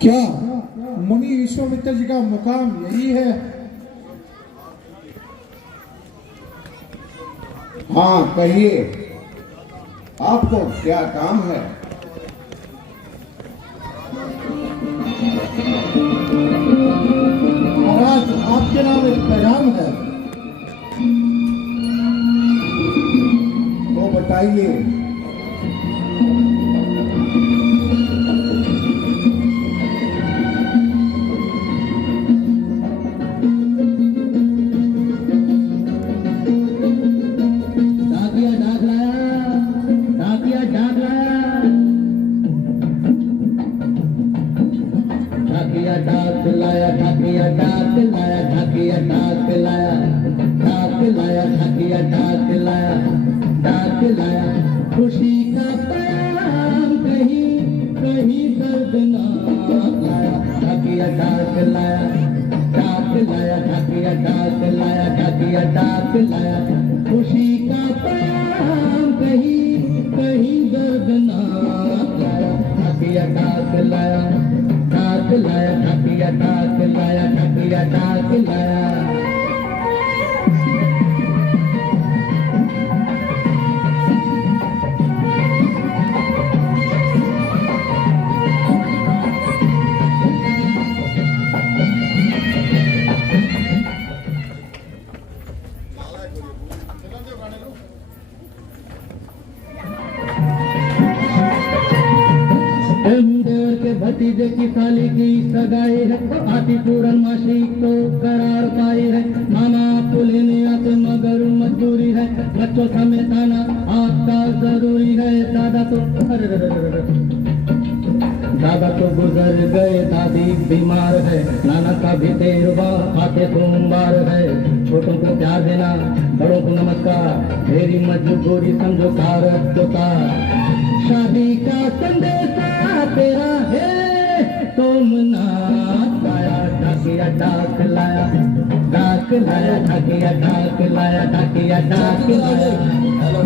क्या मुनि विश्वामित्र जी का मुकाम यही है? हाँ कहिए, आपको क्या काम है? महाराज, आपके नाम एक पैगाम है। तो बताइए। खुशी का पैगाम कहीं कहीं दर्दनाक लाया, ढाकिया डाक लाया, डाक लाया, ढाकिया डाक लाया, ढाकिया डाक लाया। खुशी का पैगाम कहीं कहीं दर्दनाक लाया, ढाकिया डाक लाया, डाक लाया, ढाकिया डाक लाया, ढाकिया डाक लाया। देवर के भतीजे की साली की सगाई है, आती पूर्णमासी को करार पाई है। मामा पुलिस ने आते मगर मजबूरी है, बच्चों समेत आना आपका जरूरी है। दादा तो गुजर गए, दादी बीमार है, नाना का भी तेरवा आते सोमवार है। छोटों को प्यार देना, बड़ों को नमस्कार, मेरी मजबूरी समझो कारक का। शादी का संदेशा तेरा है सोमनाथ लाया, ढाकिया डाक लाया, डाक लाया, ढाकिया डाक लाया, ढाकिया डाक लाया। हेलो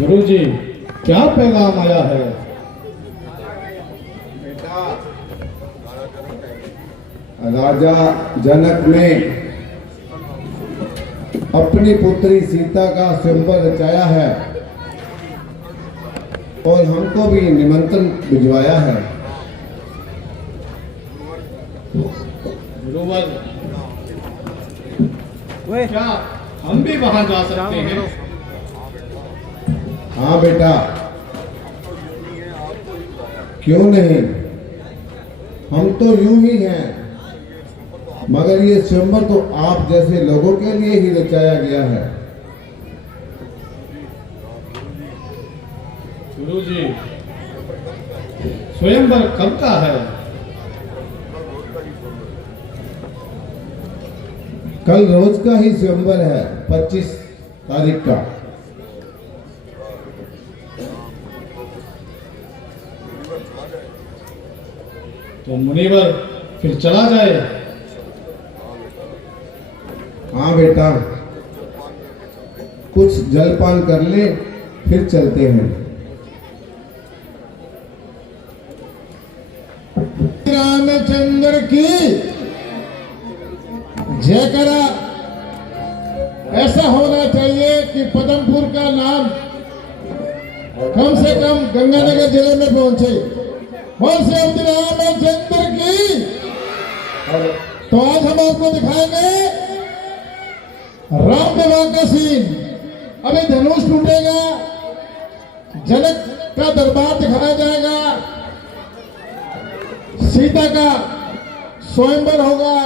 गुरुजी, क्या पैगाम आया है? बेटा, राजा जनक ने अपनी पुत्री सीता का स्वयंवर रचाया है और हमको भी निमंत्रण भिजवाया है। गुरुवर, क्या हम भी वहां जा सकते हैं? हाँ बेटा, क्यों नहीं, हम तो यूं ही हैं, मगर ये स्वयंवर तो आप जैसे लोगों के लिए ही रचाया गया है। गुरुजी, स्वयंवर कब का है? कल रोज का ही स्वयंवर है, 25 तारीख का। तो मुनिवर फिर चला जाए? हाँ बेटा, कुछ जलपान कर ले, फिर चलते हैं। रामचंद्र की जयकारा ऐसा होना चाहिए कि पदमपुर का नाम कम से कम गंगानगर जिले में पहुंचे। बोल श्री रामचंद्र की। तो आज हम आपको दिखाएंगे राम विवाह का सीन। अभी धनुष टूटेगा, जनक का दरबार दिखाया जाएगा, सीता का स्वयंवर होगा।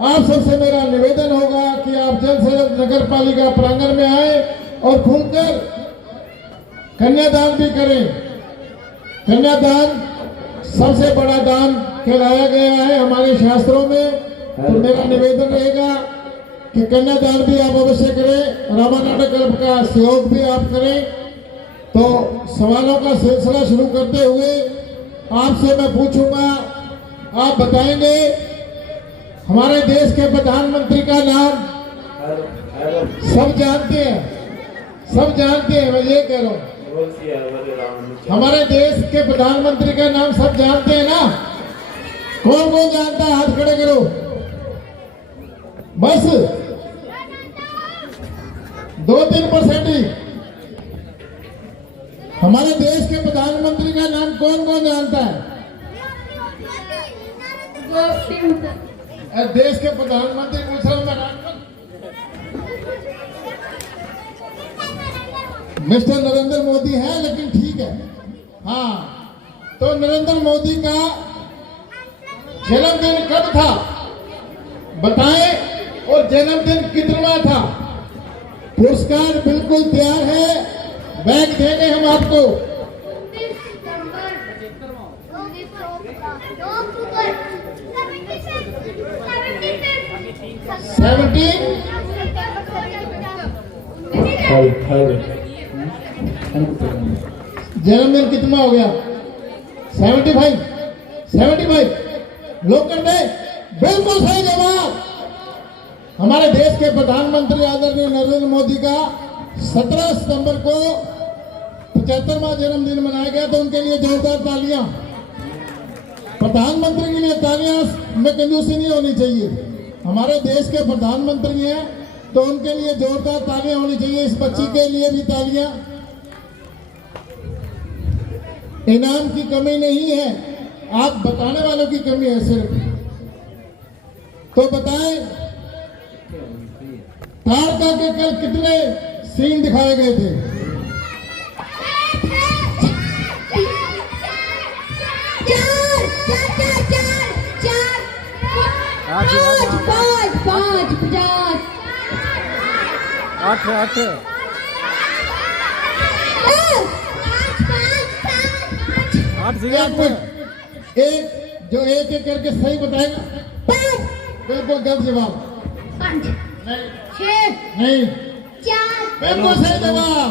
आप सबसे मेरा निवेदन होगा कि आप जल्द से जल्द नगर पालिका प्रांगण में आए और खुलकर कन्यादान भी करें। कन्यादान सबसे बड़ा दान कहलाया गया है हमारे शास्त्रों में। तो मेरा निवेदन रहेगा कि कन्यादान भी आप अवश्य करें, रामानाटक क्लब का सहयोग भी आप करें। तो सवालों का सिलसिला शुरू करते हुए आपसे मैं पूछूंगा, आप बताएंगे हमारे देश के प्रधानमंत्री का नाम सब जानते हैं, सब जानते हैं, मैं ये कह रहा हूँ हमारे देश के प्रधानमंत्री का नाम सब जानते हैं ना? कौन कौन जानता है? हाथ खड़े करो। बस 2-3% ही। हमारे देश के प्रधानमंत्री का नाम कौन कौन जानता है? देश के प्रधानमंत्री पूछ रहा हूं मैं, मिस्टर नरेंद्र मोदी है, लेकिन ठीक है। हाँ, तो नरेंद्र मोदी का जन्मदिन कब था बताएं, और जन्मदिन कितना था? पुरस्कार बिल्कुल तैयार है, बैग देंगे हम आपको। 17 जन्मदिन कितना हो गया? 75 लोग कर दे। बिल्कुल सही जवाब। हमारे देश के प्रधानमंत्री आदरणीय नरेंद्र मोदी का 17 सितंबर को 75वां जन्मदिन मनाया गया, तो उनके लिए जोरदार तालियां। प्रधानमंत्री के लिए तालियां में कंजूसी नहीं होनी चाहिए। हमारे देश के प्रधानमंत्री हैं तो उनके लिए जोरदार तालियां होनी चाहिए। इस बच्ची के लिए भी तालियां। इनाम की कमी नहीं है, आप बताने वालों की कमी है सिर्फ। तो बताएं, तारका के कल कितने सीन दिखाए गए थे? आठ एक जो एक एक करके सही बताएगा। बिल्कुल गलत जवाब। नहीं, बिल्कुल सही जवाब।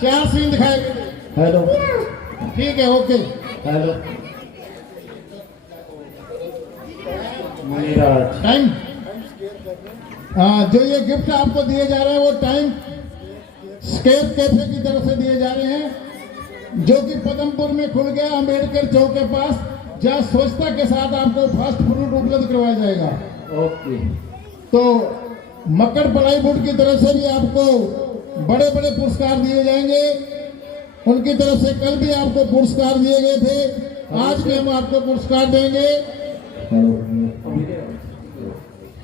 चार सीन दिखाए गए। हेलो, ठीक है, ओके। Hello, time. हाँ, जो ये गिफ्ट आपको दिए जा रहे हैं वो टाइम स्केप कैफे की तरफ से दिए जा रहे हैं, जो कि पदमपुर में खुल गया अम्बेडकर चौक के पास, जहाँ स्वच्छता के साथ आपको फास्ट फूड उपलब्ध करवाया जाएगा। ओके। तो मक्कड़ प्लाईवुड की तरफ से भी आपको बड़े बड़े पुरस्कार दिए जाएंगे। उनकी तरफ से कल भी आपको पुरस्कार दिए गए थे, आज भी हम आपको पुरस्कार देंगे।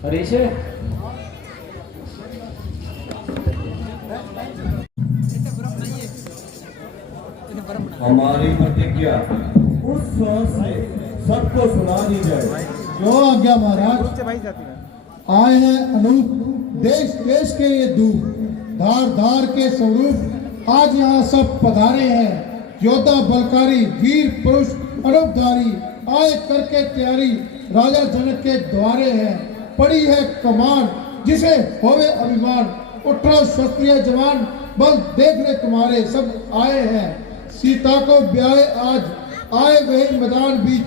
हरीश, हमारी प्रतिज्ञा उस स्वर से सबको सुना दी जाए। जो आज्ञा महाराज। आए हैं अनूप, देश देश के ये दूत, धार धार के स्वरूप आज यहाँ सब पधारे हैं। योद्धा बलकारी वीर पुरुष अनूपधारी आए करके तैयारी, राजा जनक के द्वारे हैं। पड़ी है कमान जिसे होवे अभिमान, उठो क्षत्रिय जवान बल देख ले तुम्हारे। सब आए हैं सीता को ब्याहे आज, आए वही मैदान बीच,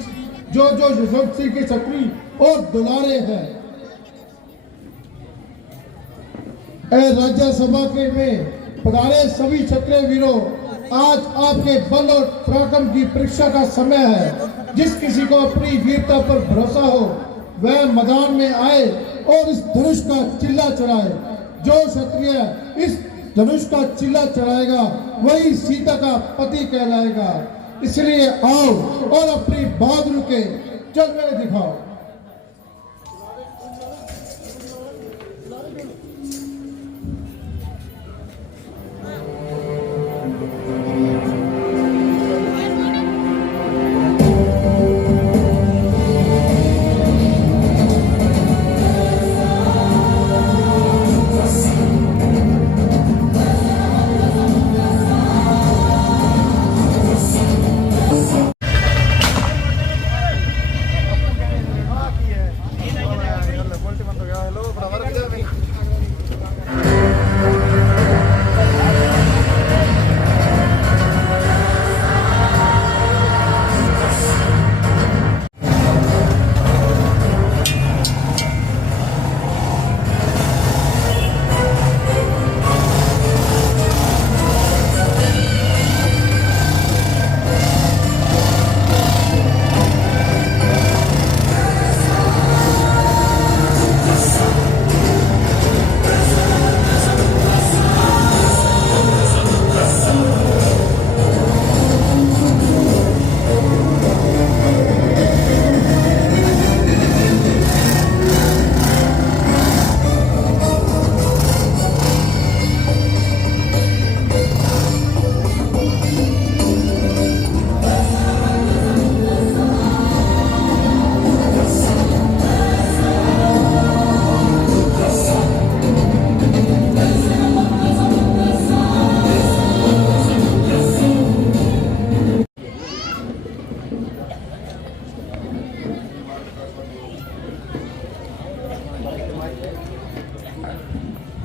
जो जो यशोवंशी के छत्री और दुलारे हैं। राज्यसभा के में पधारे सभी क्षत्रिय वीरों, आज आपके बल और पराक्रम की परीक्षा का समय है। जिस किसी को अपनी वीरता पर भरोसा हो वह मैदान में आए और इस धनुष का चिल्ला चढ़ाए। जो क्षत्रिय इस धनुष का चिल्ला चढ़ाएगा वही सीता का पति कहलाएगा। इसलिए आओ और अपनी बहादुरी के जलवे दिखाओ।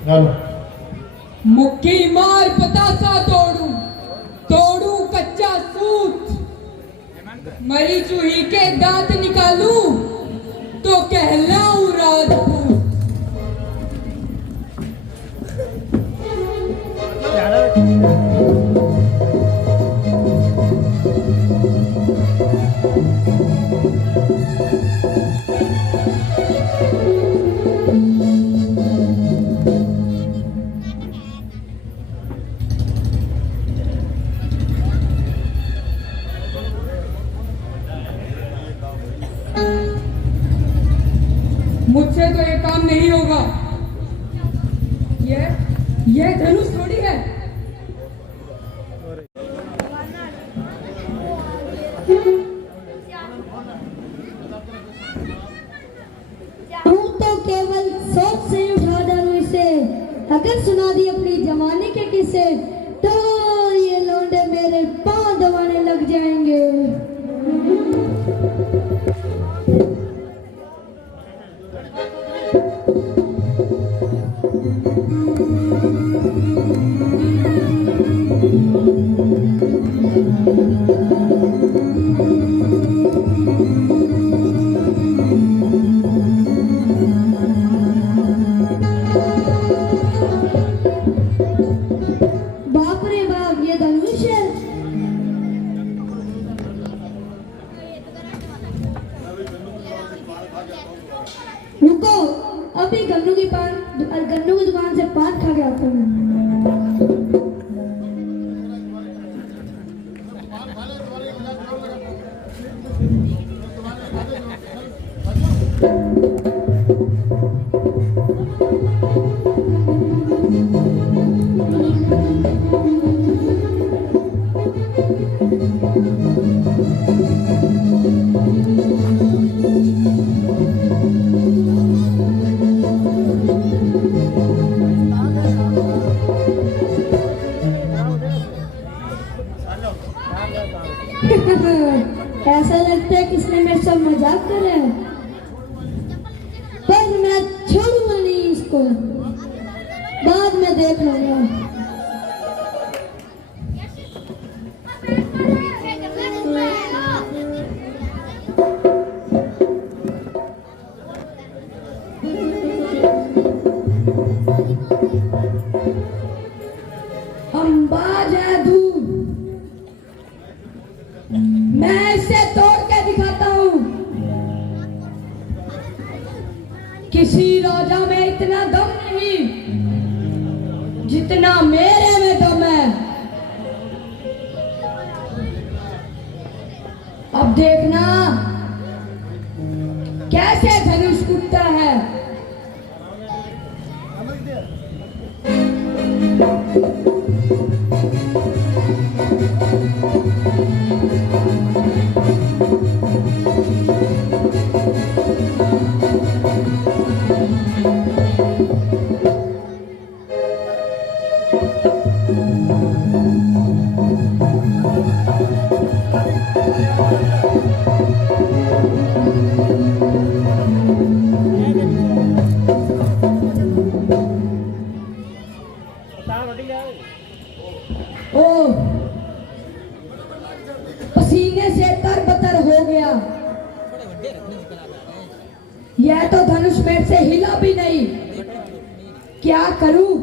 गालो। मुक्की मार पतासा तोड़ू, तोड़ू कच्चा सूत, मरी चूही के दांत निकालू तो कहलाऊं राजपूत। मुझसे तो ये काम नहीं होगा। ये धनुष थोड़ी है। हूँ तो केवल सोच से उठा डालू इसे, अगर सुना दी अपनी जवानी के किस्से तो ये लौंडे मेरे पांव दबाने लग जाएंगे। बाप रे बाप, ये धनुष है। रुको, अभी गन्नू की दुकान से पान खा के आता हूँ। ऐसा लगता है किसने मेरे साथ मजाक कर रहा है, पर मैं छोड़ूंगा नहीं इसको, बाद में देख लूंगा। अंबाज है दूर, मैं इसे तोड़ के दिखाता हूँ। किसी राजा में इतना दम नहीं जितना मेरे में दम है। अब देखना कैसे धनुष कूदता है। ओ, पसीने से तरबतर हो गया। यह तो धनुष मेरे से हिला भी नहीं, क्या करूं?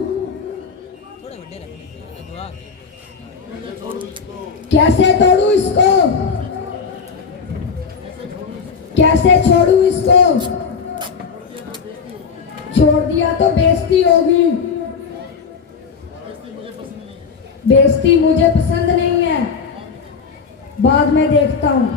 कैसे तोड़ू इसको, कैसे छोड़ू इसको? छोड़ दिया तो बेइज्जती होगी। बेइज्जती मुझे पसंद नहीं है, बाद में देखता हूं।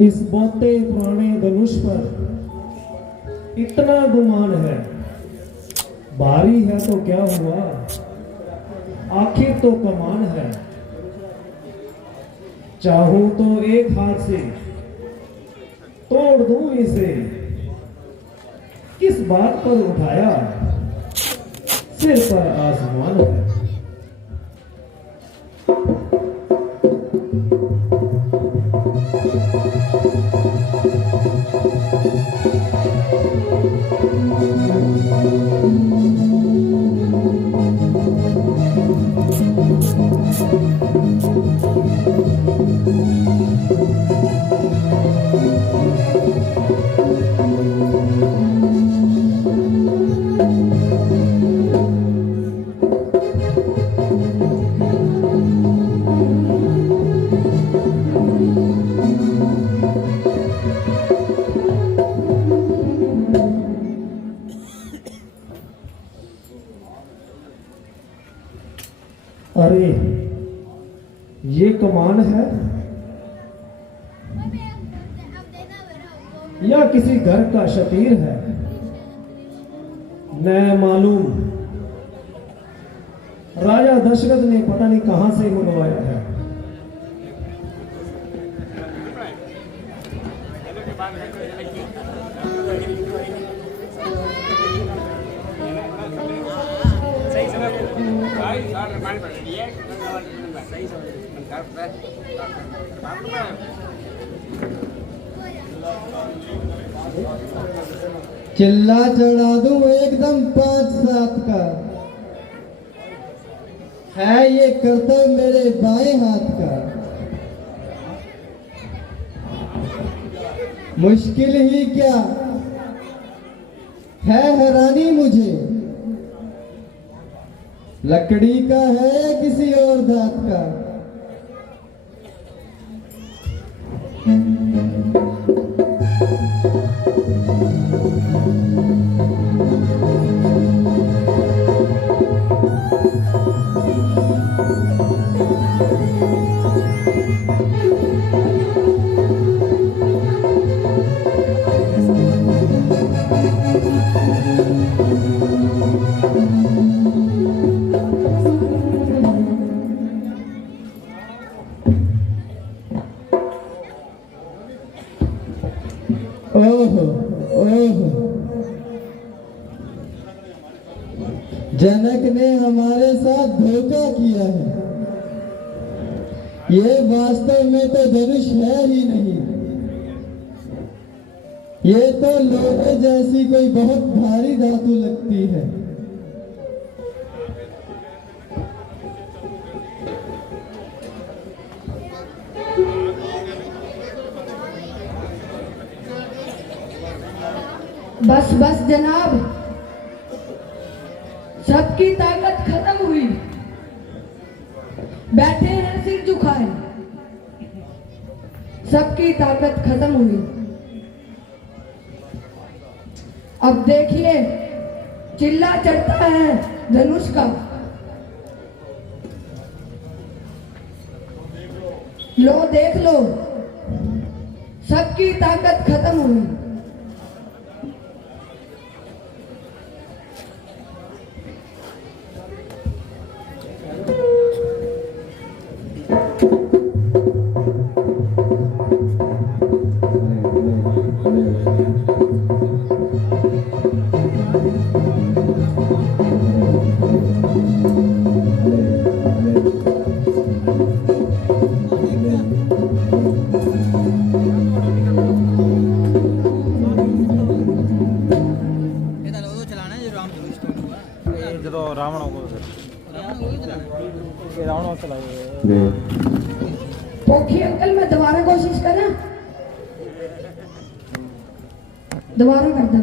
इस बोते पुराने धनुष पर इतना गुमान है, भारी है तो क्या हुआ, आखिर तो कमान है। चाहूं तो एक हाथ से तोड़ दूं इसे, किस बात पर उठाया, सिर पर आसमान है। अरे ये कमान है या किसी घर का शतीर है, न मालूम। राजा दशरथ ने पता नहीं कहां से मंगवाया है। चिल्ला चढ़ा दूं एकदम 5-7 का, है ये कर्तव्य मेरे बाएं हाथ का। मुश्किल ही क्या है हैरानी मुझे, लकड़ी का है किसी और धात का। ओहो ओहो, जनक ने हमारे साथ धोखा किया है। ये वास्तव में तो धनुष है ही नहीं, ये तो लोहे जैसी कोई बहुत भारी धातु लगती है। बस बस जनाब, सबकी ताकत खत्म हुई, बैठे हैं सिर झुकाए। सबकी ताकत खत्म हुई। अब देखिए चिल्ला चढ़ता है धनुष का। लो देख लो, सबकी ताकत खत्म हुई। पोखी अंकल, मैं दोबारा कोशिश करना, दोबारा करता।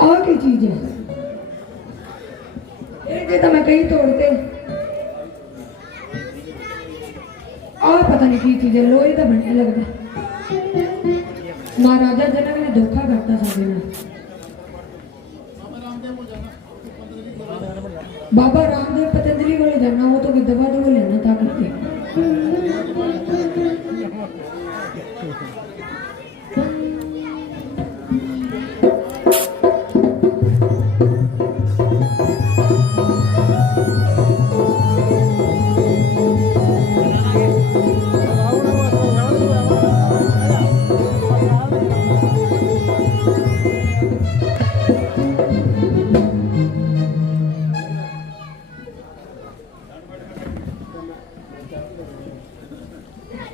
आगे चीज है, एक तो मैं कहीं तोड़ते और पता नहीं की चीज है, लोहे का बनने लगता। महाराजा जनक ने धोखा करता सारे में। बाबा रामदेव पतंजलि को ले जाना हो तो कोई दवा तो लेना था करके।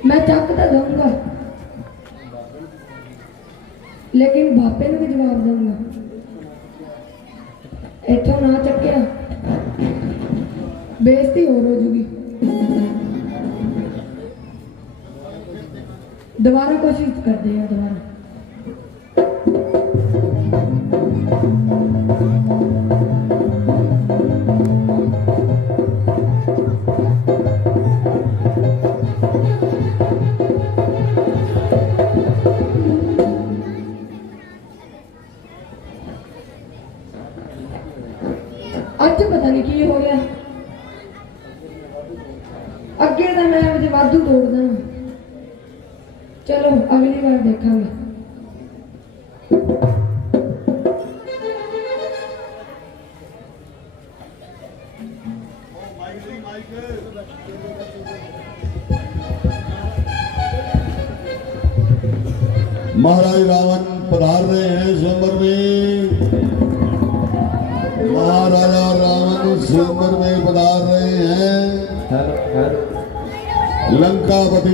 मैं चक तो दूंगा, लेकिन भापे ने भी जवाब दूंगा। इथों ना चक्या बेइज्जती हो जूगी। दोबारा कोशिश करते हैं दोबारा। ਅੱਜ पता नहीं की हो गया, अगे तो मैं मुझे वाधू तोड़दा। चलो अगली बार देखेंगे। महाराज रावण पधार रहे हैं स्वयंवर में। महाराजा रावण स्वयंवर में पधार रहे हैं। लंकापति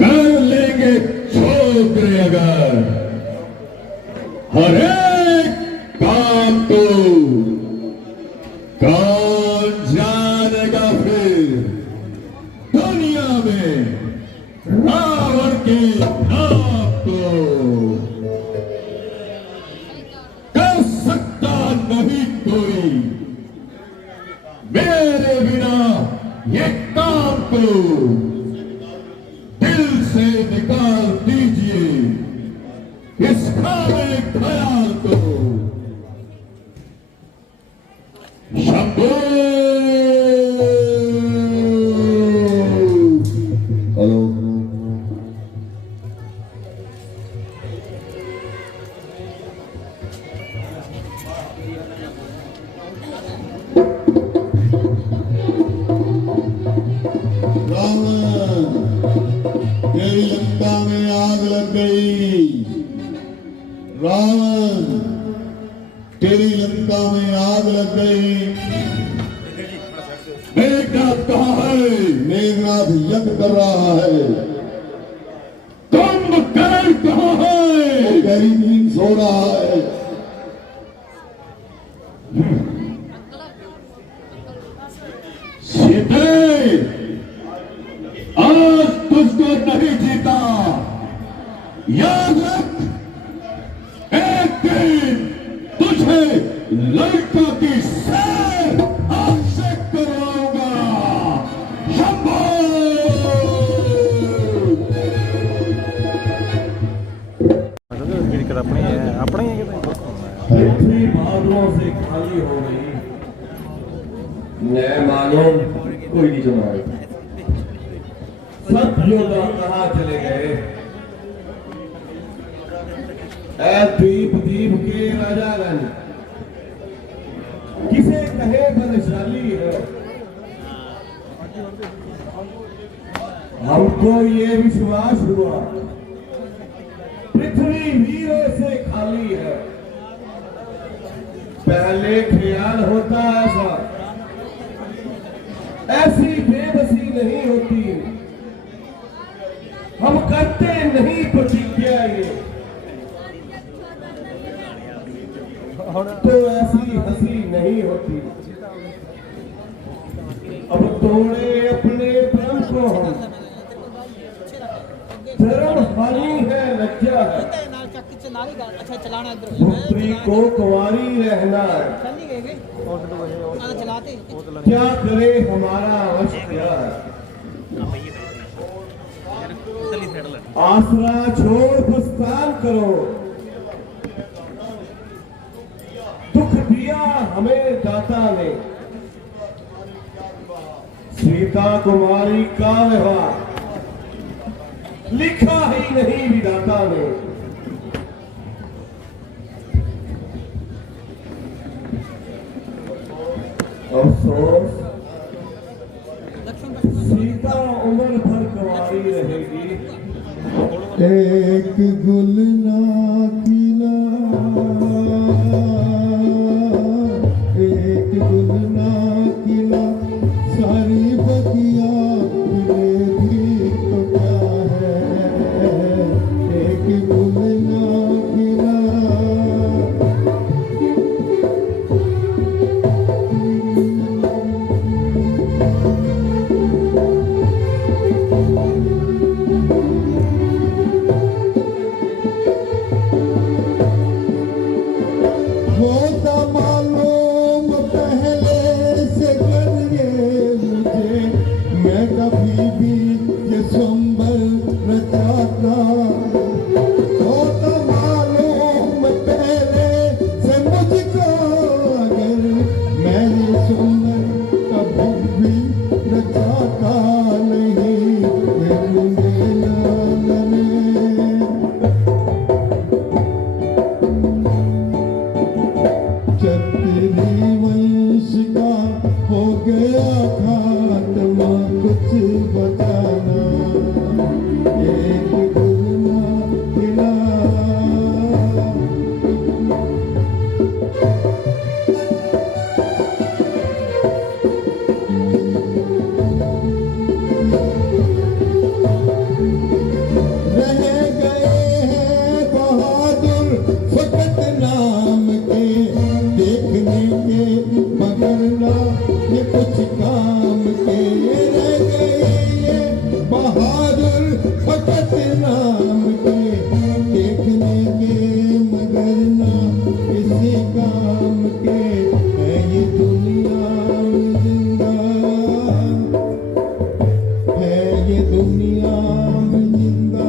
कर लेंगे छोकरे अगर हर एक काम को, कौन जानेगा फिर दुनिया में रावण के नाम को। कर सकता नहीं कोई मेरे बिना ये काम को, दिल से निकाल दीजिए इस खाने ख्याल को। शंभो हेलो तेरी लंका में आग लग गई। रावण तेरी लंका में आग लग गई। मेघनाथ कहाँ है? मेघनाथ यज्ञ कर रहा है। कुंभकर्ण कहाँ है? गहरी नींद सो रहा है। सीते आज तुझको नहीं जीता, याद रख एक दिन तुझे लंका की सैर आज से करवाऊंगा। शंभो पृथ्वी बादलों से खाली हो गई। मैं मानो कोई नहीं सुना रहा। सब योद्धा कहाँ चले गए? ऐ द्वीप द्वीप के राजागण किसे कहे बलशाली है। हमको ये विश्वास हुआ पृथ्वी वीरों से खाली है। पहले ख्याल होता ऐसा, ऐसी बेबसी नहीं होती। हम करते नहीं प्रतिज्ञा ये, तो ऐसी हंसी नहीं होती। अब तोड़े अपने प्रेम को हम, धर्म हानि है, लज्जा है। पुत्री को कुंवारी रहना है, क्या करे हमारा वश क्या है। आसरा छोड़ प्रस्थान करो, दुख दिया हमें दाता ने। सीता कुमारी का व्यवहार लिखा ही नहीं विधाता ने। अफसोस सीता उम्र भर कुंवारी रहेगी। एक गुलना किला, एक गुलना किला, सारी बगिया खिलेगी तो क्या है। एक गुलना किला, होता मालूम पहले से करिए मुझे, मैं कभी भी ये संभल न चाहता। होता मालूम पहले से मुझको, अगर मैं ये संभल कभी भी न चाहता नहीं। मेरे लालने क्षत्रिय वंश का हो गया खात्मा, कुछ बचाना। एक गुलना किला, रह गए हैं बहादुर फकत नाम के, देखने के मगर ना ये कुछ काम के। रह गए ये बहादुर फकत नाम के, देखने के मगर ना किसी काम के। है ये दुनिया में जिंदा, है ये दुनिया में जिंदा,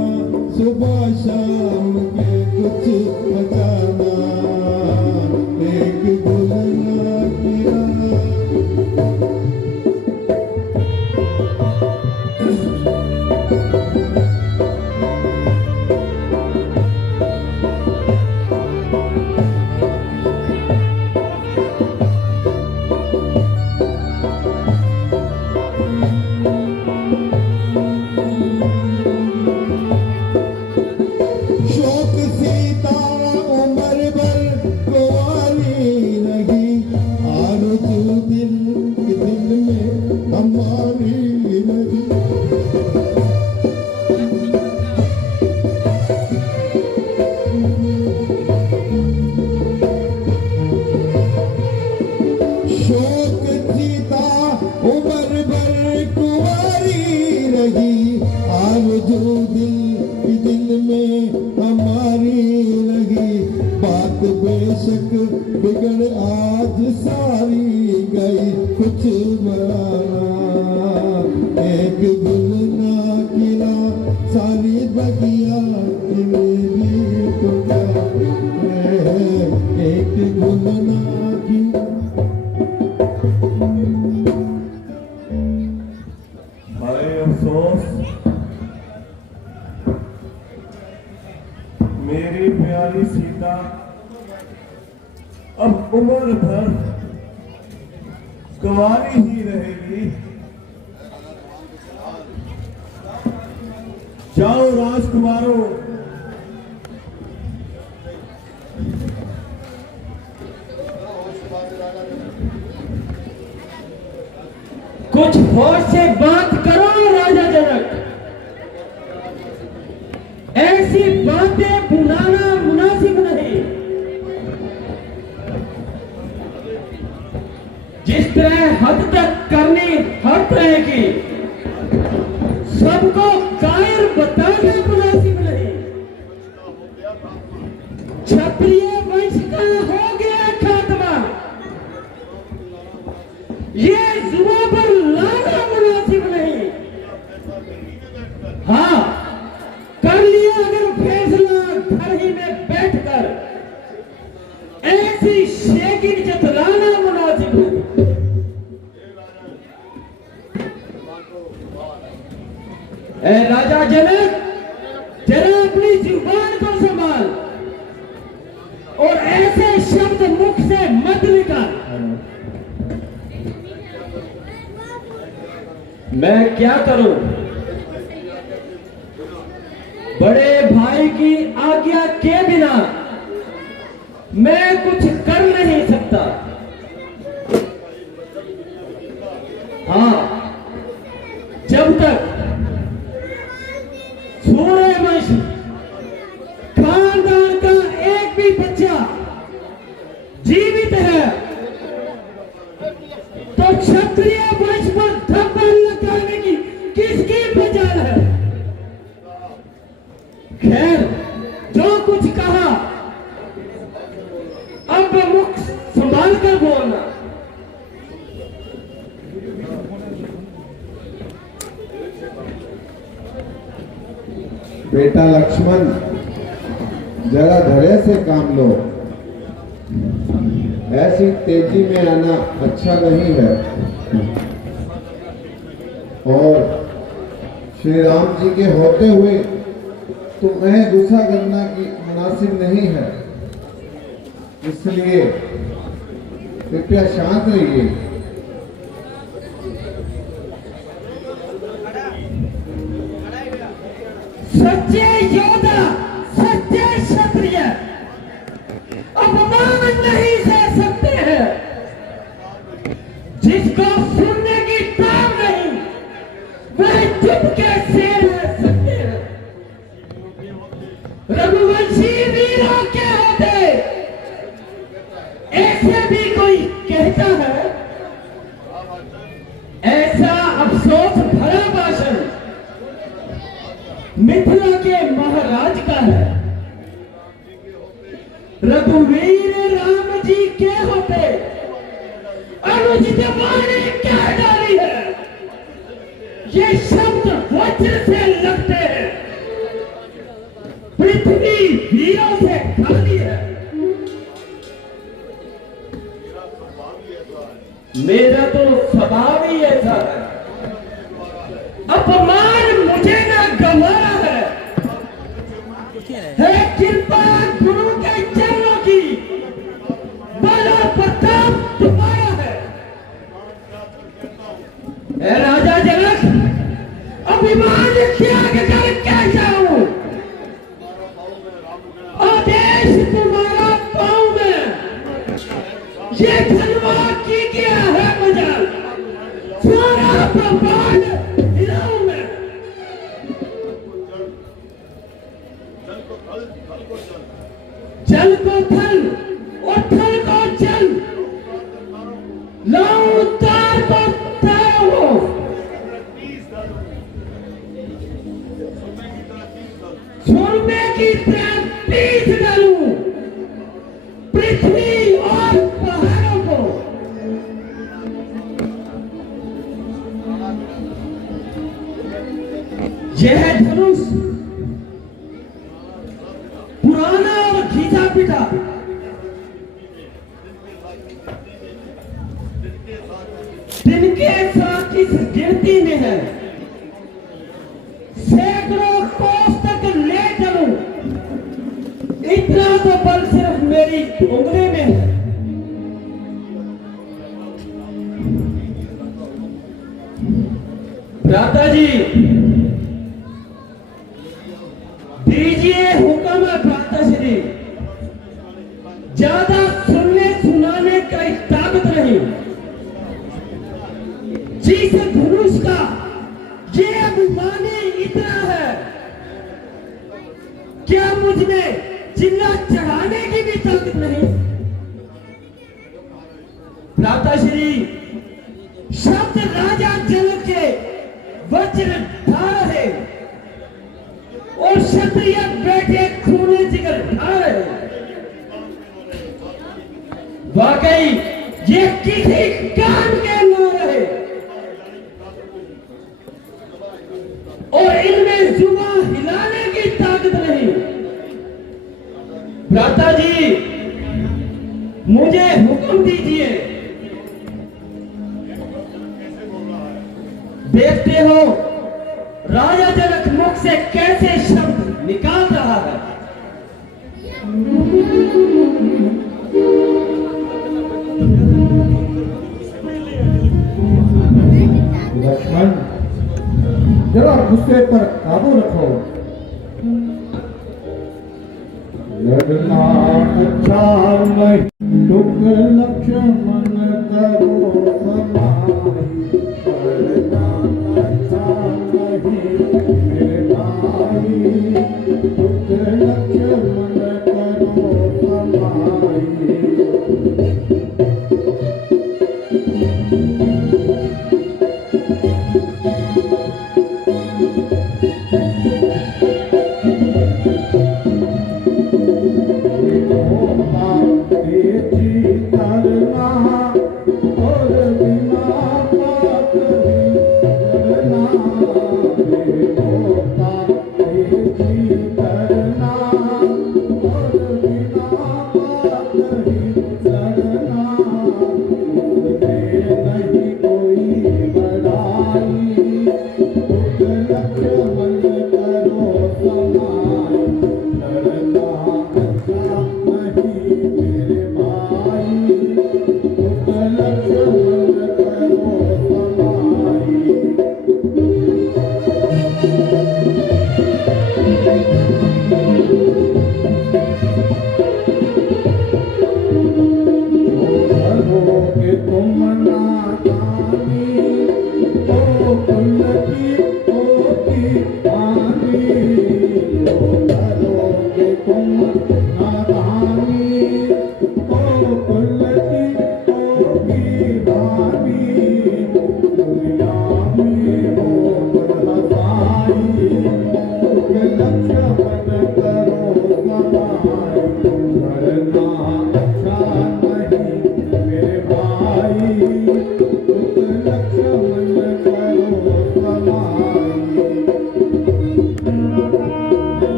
सुबह शाम के कुछ बचाना। एक गुलना किला, शोक सीता उम्र भर कुंवारी रही। आरज़ू दिल के दिल में हमारी रही। शोक सीता उम्र भर कुंवारी रही। आरज़ू दिल में हमारी रही। बात बेशक बिगड़ आज सारी गई, कुछ बनाना। एक गुलना किला, सारी बगिया खिलेगी तो क्या है। एक गुलना किला, बड़े अफसोस मेरी प्यारी सीता अब उम्र भर कुंवारी ही रहेगी। जाओ राजकुमारों, कुछ होश से बात करो राजा जनक। ऐसी बातें बुलाना मुनासिब नहीं। जिस तरह हद तक करनी हर तरह की, सबको कायर बताना मुनासिब नहीं। क्षत्रिय वंश का हो गया खात्मा, ये जुआ पर लाना मुनासिब नहीं। हाँ, कर लिया अगर फैसला घर ही में बैठकर, ऐसी शेखिन जतलाना मुनासिब नहीं। ए राजा जनक, जरा अपनी जुबान को संभाल और ऐसे शब्द मुख से मत निकाल। मैं क्या करूं? बड़े भाई की आज्ञा के बिना मैं कुछ कर नहीं सकता। हाँ, जब तक सूर्यवंश खानदान का एक भी बच्चा जीवित है, तो क्षत्रिय वंश पर थप्पड़ लगाने की किसकी मजाल है? खैर, जो कुछ कहा, अब मुख संभाल कर बोलना। बेटा लक्ष्मण, जरा धैर्य से काम लो। ऐसी तेजी में आना अच्छा नहीं है और श्री राम जी के होते हुए तुम्हें गुस्सा करना की मुनासिब नहीं है, इसलिए कृपया शांत रहिए। सच्चे योद्धा, सच्चे क्षत्रिय अपमान नहीं सह सकते हैं। जिसको सुनने की ताब नहीं, वह चुपके से रह सकते हैं। रघुवंशी वीरों के होते ऐसे भी कोई कहता है? ऐसा अफसोस भरा भाषण मिथिला के महाराज का है। रघुवीर राम जी के होते अनुचित वाणी क्या डाली है? ये शब्द वज्र से लगते हैं, पृथ्वी वीरों से खाली है। मेरा तो स्वभाव ही ऐसा है। अपमान मुझे ना गंवारा है कृपा गुरु के चरणों की, बल और प्रताप तुम्हारा है। ए राजा जनक, अभिमान त्याग कर क्या जाऊं? आदेश तुम्हारा पाऊं मैं, ये धनवा की क्या है मजाल? सारा ब्रह्मांड हिलाऊं मैं। जल को थल और थल को जल, लाऊं तार को तारो। सुरमे की तरह पीस डालूं पृथ्वी और पहाड़ों को। यह धनुष पुराना और घिसा पिटा, दिन के साथ इस गिनती में है। सैकड़ों कोस तक ले चलूं, इतना तो बल सिर्फ मेरी उंगली में है। भ्राता जी दीजिए हुक्म है भ्राता श्री। ज्यादा सुनने सुनाने का ताकत नहीं। जिस धनुष का ये अभिमानी इतना है, क्या मुझ में चिल्ला चढ़ाने की भी ताकत नहीं? भ्राता श्री शब्द राजा जनक के वज्रधार है और क्षत्रिय बैठे खूने जिगर ढार है। वाकई ये किसी काम के न रहे और इनमें जुबान हिलाने की ताकत नहीं। भ्राता जी मुझे हुक्म दीजिए। देखते हो राजा जनक मुख से कैसे शब्द निकाल रहा है। लक्ष्मण जरा गुस्से पर काबू रखो। लड़ना अच्छा नहीं दुख लक्ष्मण करो समाई। लड़ना अच्छा नहीं मेरे भाई दुख लक्ष्मण करो समाई।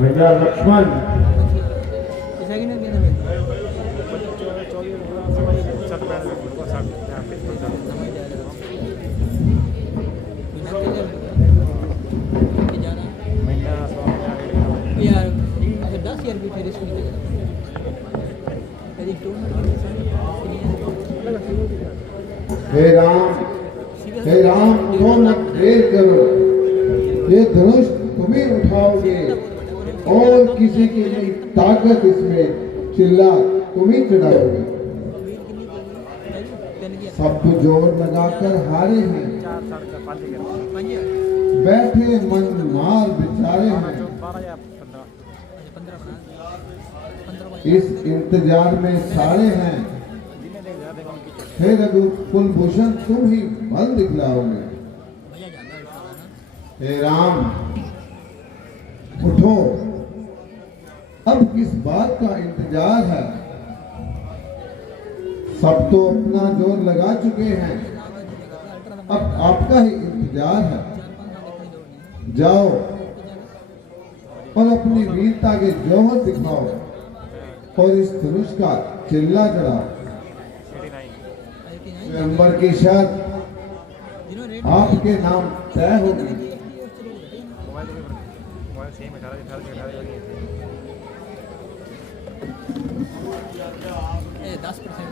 भैया लक्ष्मण हे राम तो न देर करो। ये धनुष तुम ही उठाओगे और किसी की नहीं ताकत इसमें चिल्ला तुम ही चढ़ाओगे। सब जोर लगाकर हारे हैं, बैठे मन मार बेचारे हैं। इस इंतजार में सारे हैं। हे रघु कुलभूषण, तुम ही बल दिखलाओगे। हे राम, उठो, अब किस बात का इंतजार है? सब तो अपना जोर लगा चुके हैं, अब आपका ही इंतजार है। जाओ और अपनी वीरता के जौहर दिखाओ और इस धनुष का चिल्ला चढ़ाओ। स्वयंवर की शर्त आपके नाम तय होगी।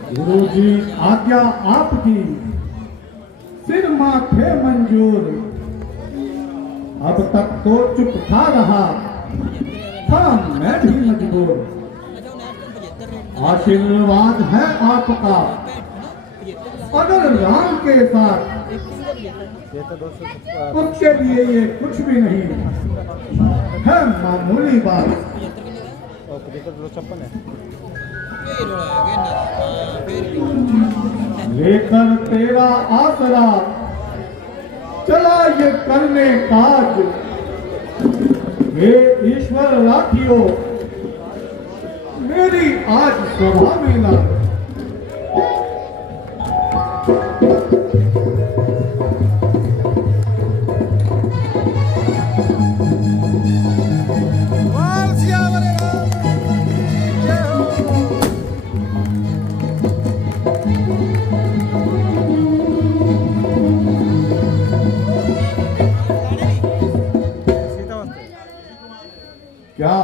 गुरु जी आज्ञा आपकी, सिर माथे मंजूर। अब तक तो चुप था रहा, था मैं भी मजबूर। आशीर्वाद है आपका, अगर राम के साथ उसके लिए ये कुछ भी नहीं है, मामूली बात। लेकर तेरा आसरा चला ये करने काज। हे ईश्वर राखियो, मेरी आज सभा में ना। क्या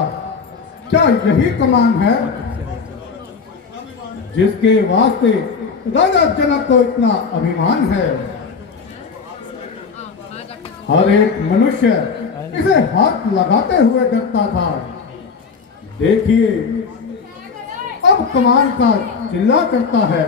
क्या यही कमान है जिसके वास्ते राजा जनक को इतना अभिमान है? हर एक मनुष्य इसे हाथ लगाते हुए डरता था। देखिए अब कमान का चिल्ला करता है।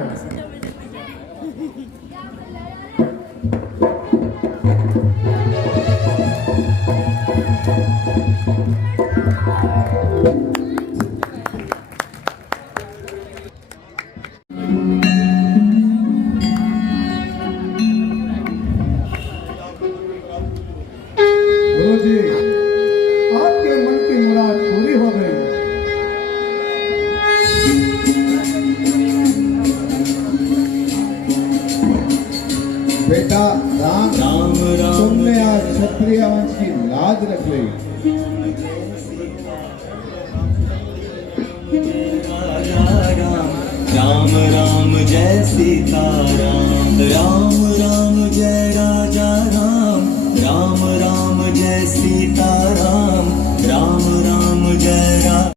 गुरुजी, आपके मन की मुराद पूरी हो गई। बेटा राम, तुमने आज क्षत्रिय वंश की लाज रख ली। राम राम जय सीताराम, राम राम जय राजा राम, राम राम जय सीताराम, राम राम जय राम।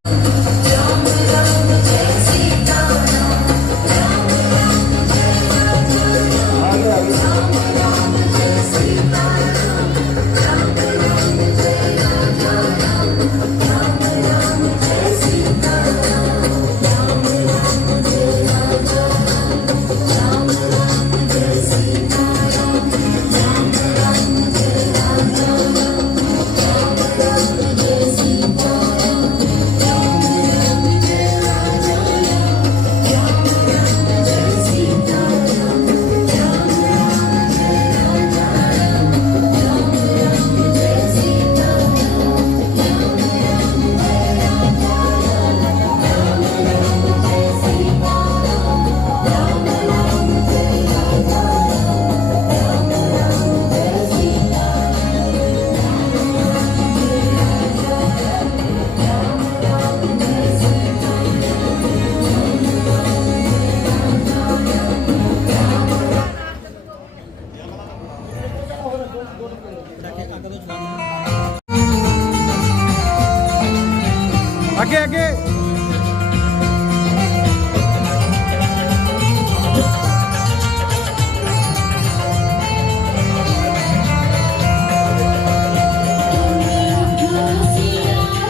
आगे आगे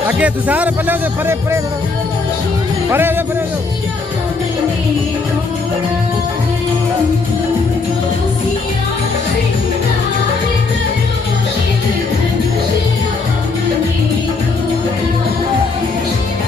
आगे तुषार पले परे परे परे परे Yeah.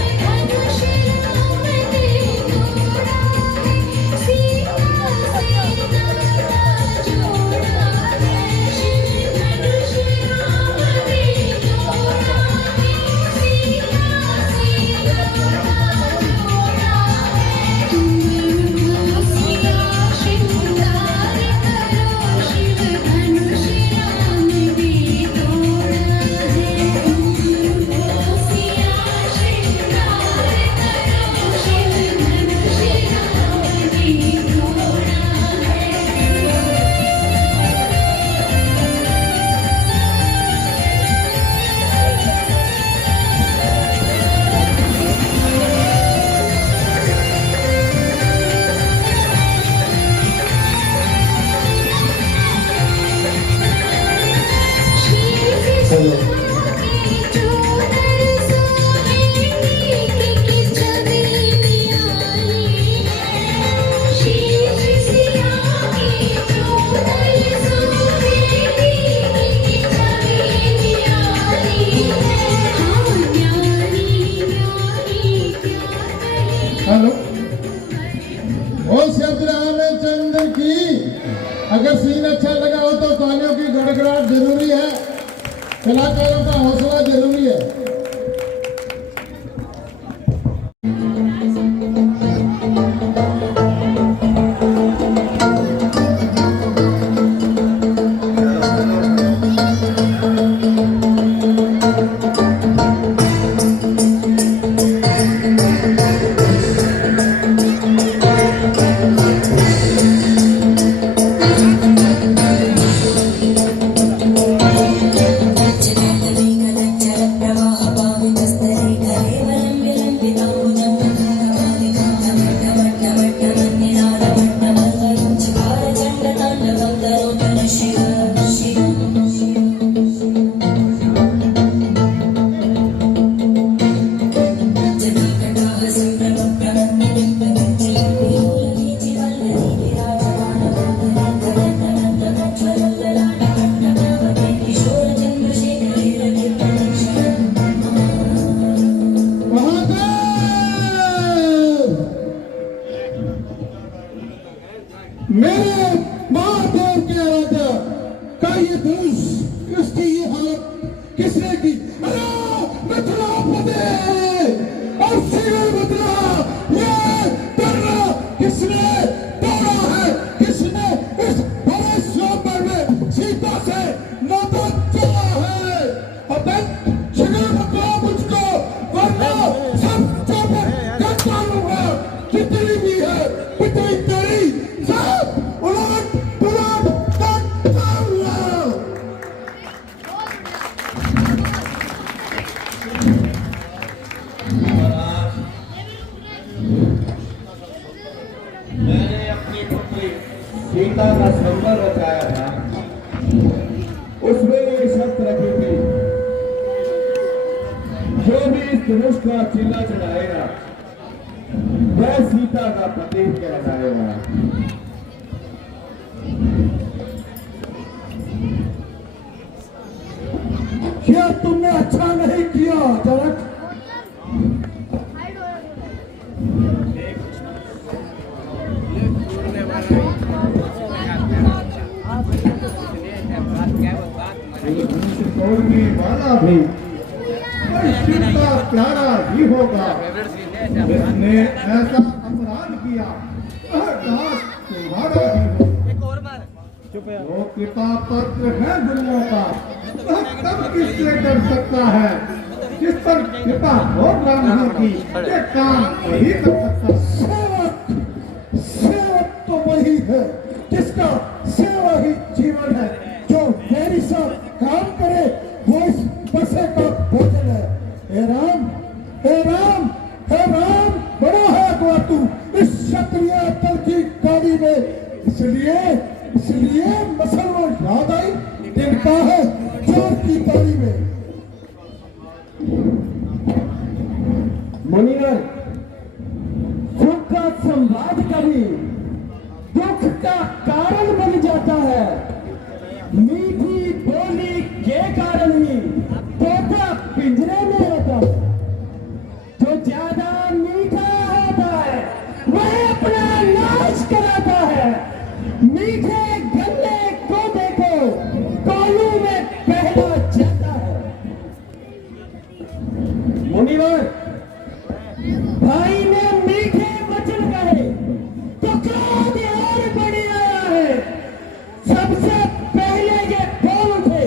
अगर सीन अच्छा लगा हो तो तालियों की गड़गड़ाहट जरूरी है, कलाकारों का हौसला जरूरी है। मेरे महादेव के राजा का ये धनुष, इसकी ये हालत किसने की? अरे मथुरा और शिविर बदला, ये डरना किसने तोड़ा है? किसने इस बड़े स्वयंवर में सीता से नाता जोड़ा है? अतः शिविर बदला मुझको, वरना सब चौपर कर डालूंगा। जितनी भी है पितरी तेरी सब उलट पुलट कर डालूंगा। मैंने अपनी पुत्री सीता का संबंध रचाया था, उसमें ये शर्त रखी थी, जो भी इस धनुष का चिल्ला चढ़ाएगा वह सीता का प्रतीक कहलाएगा। क्या तुमने अच्छा नहीं किया जनक? तोड़ने वाला भी सीता प्यारा ही होगा। जिसने ऐसा अपराध किया वह दास तुम्हारा ही होगा। जो पिता पत्र है गुरुओं का वह कब किससे डर सकता है? जिस पर कृपा हो ब्राह्मणों की ये काम वही कर सकता है। सेवक तो वही है जिसका सेवा ही जीवन है। जो मेरी साथ काम करे वो इस बसे का भोजन है। हे राम, हे राम, हे राम, बड़ा है अगवा तू इस क्षत्रिय दल की गाड़ी में। इसलिए मुसलमान याद आई दिखता है चोर की गाड़ी में। मुनिवर, सुख का संवाद कभी दुख का कारण बन जाता है। मीठी बोली के कारण ही तोता पिंजरे में रहता है। जो ज्यादा मीठा होता है वह अपना नाश कराता है। मीठे गन्ने को देखो कोलू में पहला जाता है। मुनिवर, भाई ने मीठे वचन कहे तो क्रोध और बढ़ आया है। सबसे पहले ये बोल उठे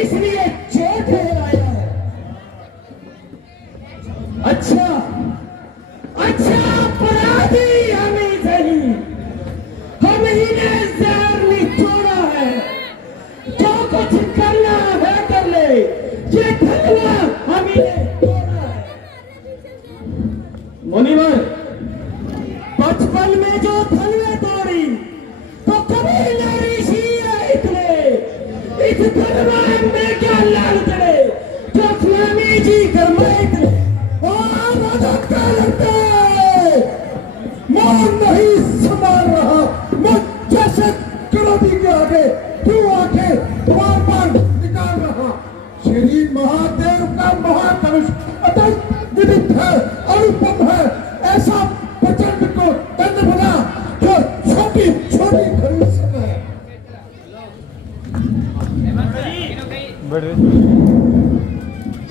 इसलिए चोट लहराया है। अच्छा अपराधी हम ही सही, हम ही ने जहर निचोड़ा है। जो कुछ करना है कर ले, ये धनवा हम ही ने तोड़ा है। मुनिवर, बचपन में जो धनवे तोड़ी तो कभी न ऋषि इतने इस धनवा में क्या लाल तड़े जो स्वामी जी गरमाए थे। मान नहीं संभाल रहा मुझ जैसे क्रोधी के आगे क्यों आके तुम्हार पर निकाल रहा? श्री महादेव का महाधनुष अत्यंत विदित है, अनुपम है। ऐसा प्रचंड को दंड बना जो छोटी छोटी खरीद सके।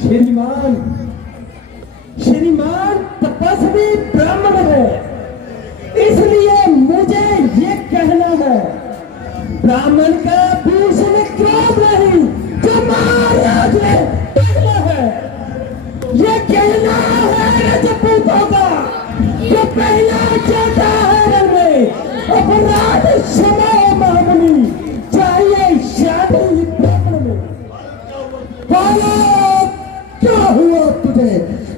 श्रीमान श्रीमान तपस्वी ब्राह्मण है, इसलिए मुझे ये कहना है, ब्राह्मण का भूषण क्रोध नहीं जो महाराज ने कहना है। ये कहना है राजपूतों का जो पहला जाता है में अपराध क्षमा मांगनी चाहिए शादी ब्राह्मण में। बोलो क्या हुआ तुझे?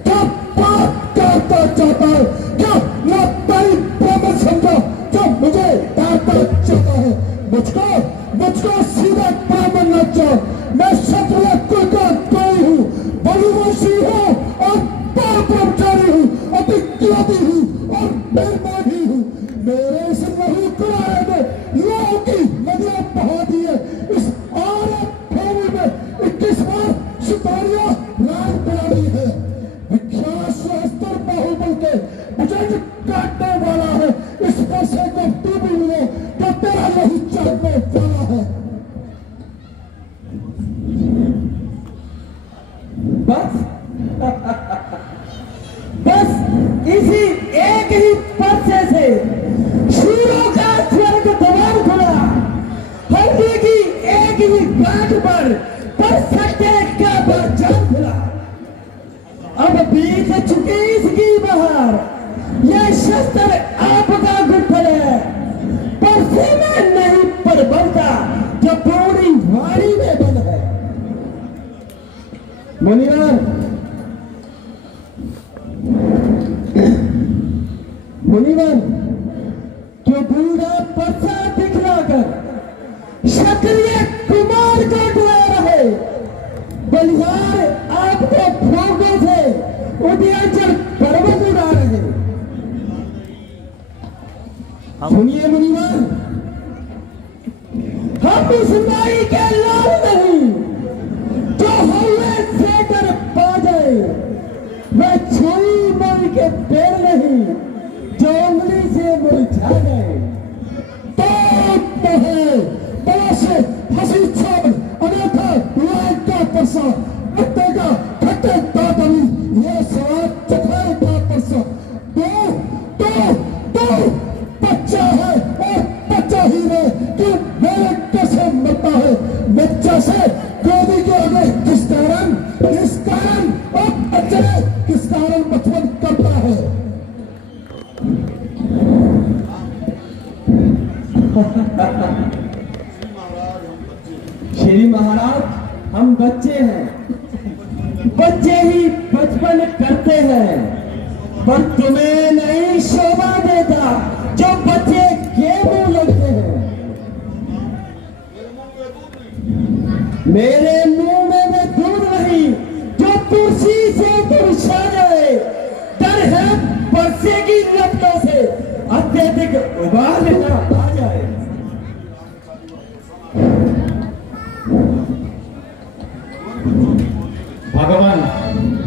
क्या बात करता चाहता है? क्या मैं तेरी ब्राह्मण समझा जो मुझे डांटना चाहता है? मुझको सीधा ब्राह्मण न चाह। मैं क्षत्रिय कुल का कोई हूँ, बलिवंशी हूँ और पाप ब्रह्मचारी हूँ, अतिक्रांति हूँ और निर्मोही हूँ। मेरे इस लहू कुरारे में लोगों की नदियां बहा दी है। इस औरत भूमि में 21 बार सितारियां राज बनाई है। विख्यात सहस्त्र बाहुबल के भुजंग काटने वाला है। इस पैसे को तू भी मिले तो तेरा यही चाहने वाला है। बस इसी एक ही पर्चे से शूरों का स्वर्ग द्वार खुला। हल्दी की एक ही गांठ पर सत्य का बाजार खुला। अब बीत चुकी इसकी बहार, यह शस्त्र आपका गुत्थल है, पर्चे में नहीं पर बनता जो पूरी वाड़ी में बंद है। मुनिवर क्यों बूढ़ा पर्चा दिखलाकर क्षत्रिय कुमार को डरा रहे? बलिहार आपको भोगों से उदयाचल पर्वत उड़ा रहे। सुनिए मुनिवर, हम इस नाई के लाल नहीं जो हल्ले से कर पा जाए। मैं छुरी मर के पेड़ नहीं जो उंगली से मुरझा गए। तो है बड़ा से हंसी छाप अनोखा लाल का परसा अट्टे का खट्टे दादरी ये स्वाद चखाए का परसा। तो बच्चा है और बच्चा ही रहे कि मेरे कैसे मरता है बच्चा से गोदी के आगे किस कारण और बच्चे किस कारण बचपन करता है। श्री महाराज हम बच्चे हैं, बच्चे ही बचपन करते हैं, पर तुम्हें नहीं शोभा देता जो बच्चे के मुंह लगते हैं। मेरे मुंह में दूध नहीं जो तुलसी से तुलसा जाए। डर है पर्चे की लपटों से अत्यधिक उबाल लेना आ जाए।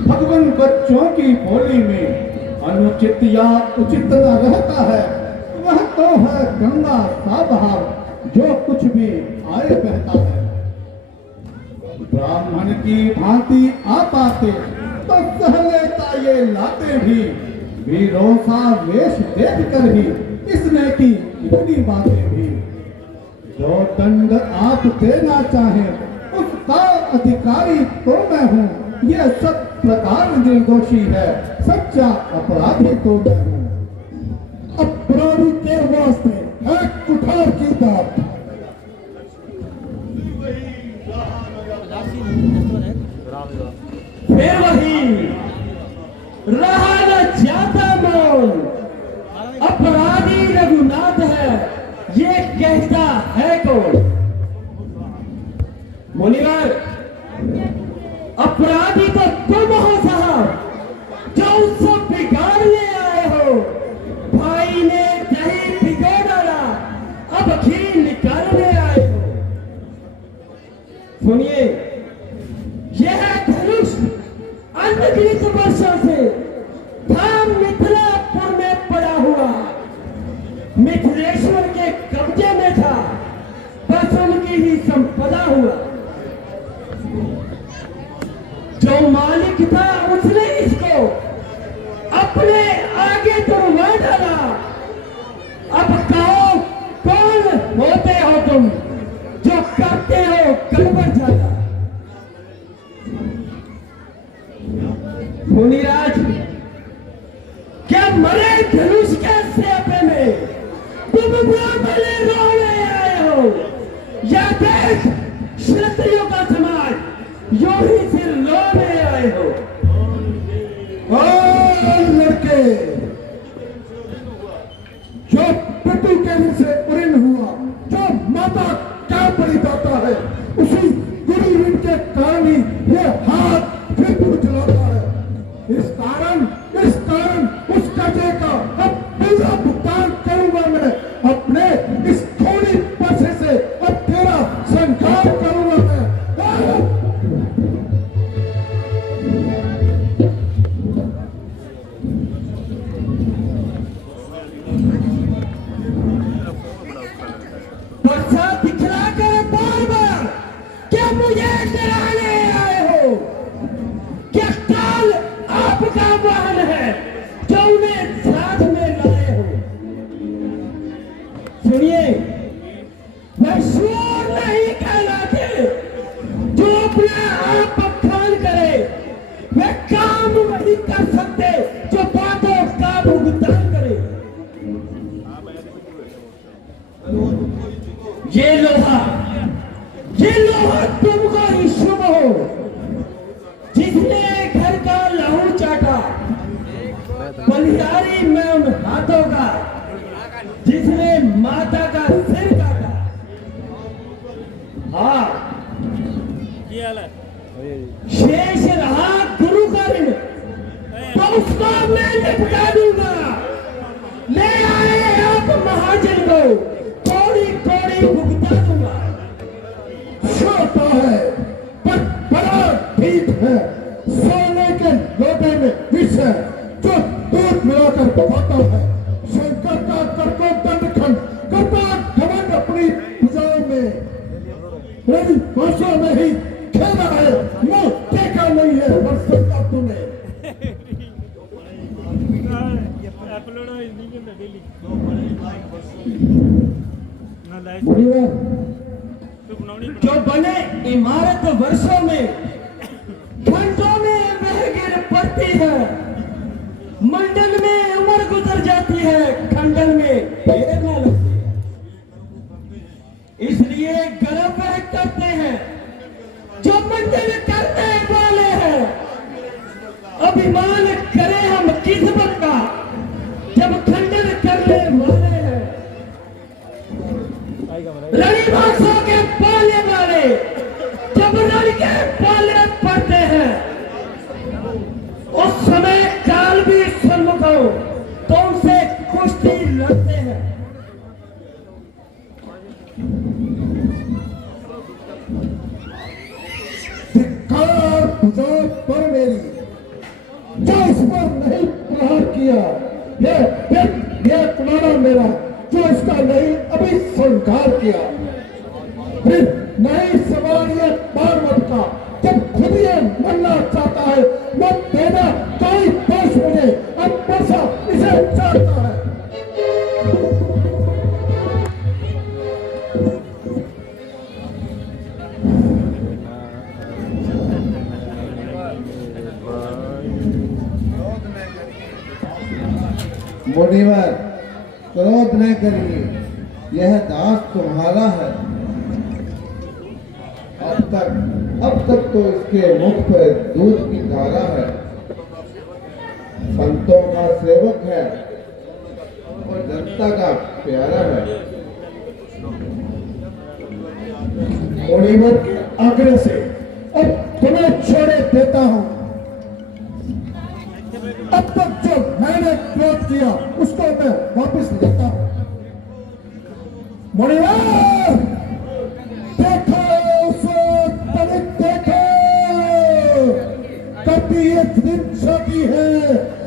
भगवान बच्चों की बोली में अनुचित या उचित न रहता है। वह तो है गंगा सा बहाव जो कुछ भी आए बहता है। ब्राह्मण की भांति आ पाते तो सह लेता ये लाते भी। वीरों सा वेश देख कर ही इसने की इतनी बातें भी। जो दंड आप देना चाहे उसका अधिकारी तो मैं हूँ। यह सब प्रकार निर्दोषी है, सच्चा अपराधी तो मैं हूँ। अपराधी के वास्ते है कुठार की बात। फिर वही रहा न जाता मोल। अपराधी रघुनाथ है ये कहता है कौन? मुनिवर अपराधी तो तुम हो साहब जो उसको बिगाड़ने आए हो। भाई ने दही भिगो डाला अब घी निकालने आए हो। सुनिए यह धनुष अनगिनत वर्षों से था मिथिलापुर में पड़ा हुआ। मिथिलेश्वर के कब्जे में था, बस उनकी ही संपदा हुआ। जो मालिक था उसने इसको अपने आगे तुड़वा डाला। अब कहो कौन होते हो तुम जो करते हो गड़बड़ ज्यादा। मुनिराज, क्या मरे धनुष के सेपे में तुम ब्राह्मण रोने आए हो, या देख क्षत्रियों का समाज यो ही सिर लोने आए हो? और लड़के, जो पितु के दिन से उऋण हुआ, जो माता क्या बलि देता है, उसी गुरु ऋण के कारण ही ये हाथ फिर चलाता है। इस कारण उस कर्जे का अब पूरा भुगतान करूंगा मैं अपने इस थोड़ी पैसे से। अब तेरा संहार करूंगा मैं। वर्षा दिखला कर बार बार क्या मुझे डराने आए हो? क्या काल आपका वाहन है जो उन्हें साथ में लाए हो? सुनिए, वह शूर नहीं कहलाते जो अपना आप बखान करे, वह काम वही कर सकते जो बातों का भुगतान करे। ये लोहा तुमको ही शुभ हो, जिसने घर का लहू चाटा, बलिहारी में उन हाथों का जिसने माता का सिर काटा। हाँ, शेष रहा गुरु का ऋण, तो उसको मैं निपटा दूंगा। ले आए आप महाजन को, थोड़ी थोड़ी भुगता दूंगा। छोटा है पर बड़ा ठीक है। सोने के लोटे में विष है जो दूध मिलाकर पकाता है। शंकर का करको दंडखंड करता घमंड अपनी भुजाओं में, मेरी बांसों में ही खेला है। मुंह देखा नहीं है वर्षों का तूने। जो बने इमारत वर्षों में, घंटों में वह गिर पड़ती है। मंडल में उम्र गुजर जाती है, खंडन में देर न लगती। इसलिए गर्व वह करते हैं जो मंडल करने वाले हैं। अभिमान करें हम किस्मत का जब खंडन करने वाले हैं। रणिवासों के पाले वाले जब रण के पाले पड़ते हैं, उस समय काल भी सन्मुख हो तो उनसे कुश्ती लड़ते हैं। धिक्कार भुजाओं पर मेरी, जो इस पर नहीं प्रहार किया, ये तुम्हारा मेरा जो इसका नहीं अभी संस्कार किया। फिर नहीं सवाल ये पार्वत का, जब खुद ये मरना चाहता है मत देना कोई दोष मुझे। अब पैसा इसे चाहता है। मुनिवर, क्रोध न करिए, यह दास तुम्हारा है। अब तक तो इसके मुख पर दूध की धारा है। संतों का सेवक है और जनता का प्यारा है। मुनिवर के आग्रह से अब तुम्हें छोड़े देता हूं। अब तक जो मैंने क्रोध किया उसको मैं वापस लेता हूं। मुनिवर, देखो देखो, कभी ये फिल्म शादी है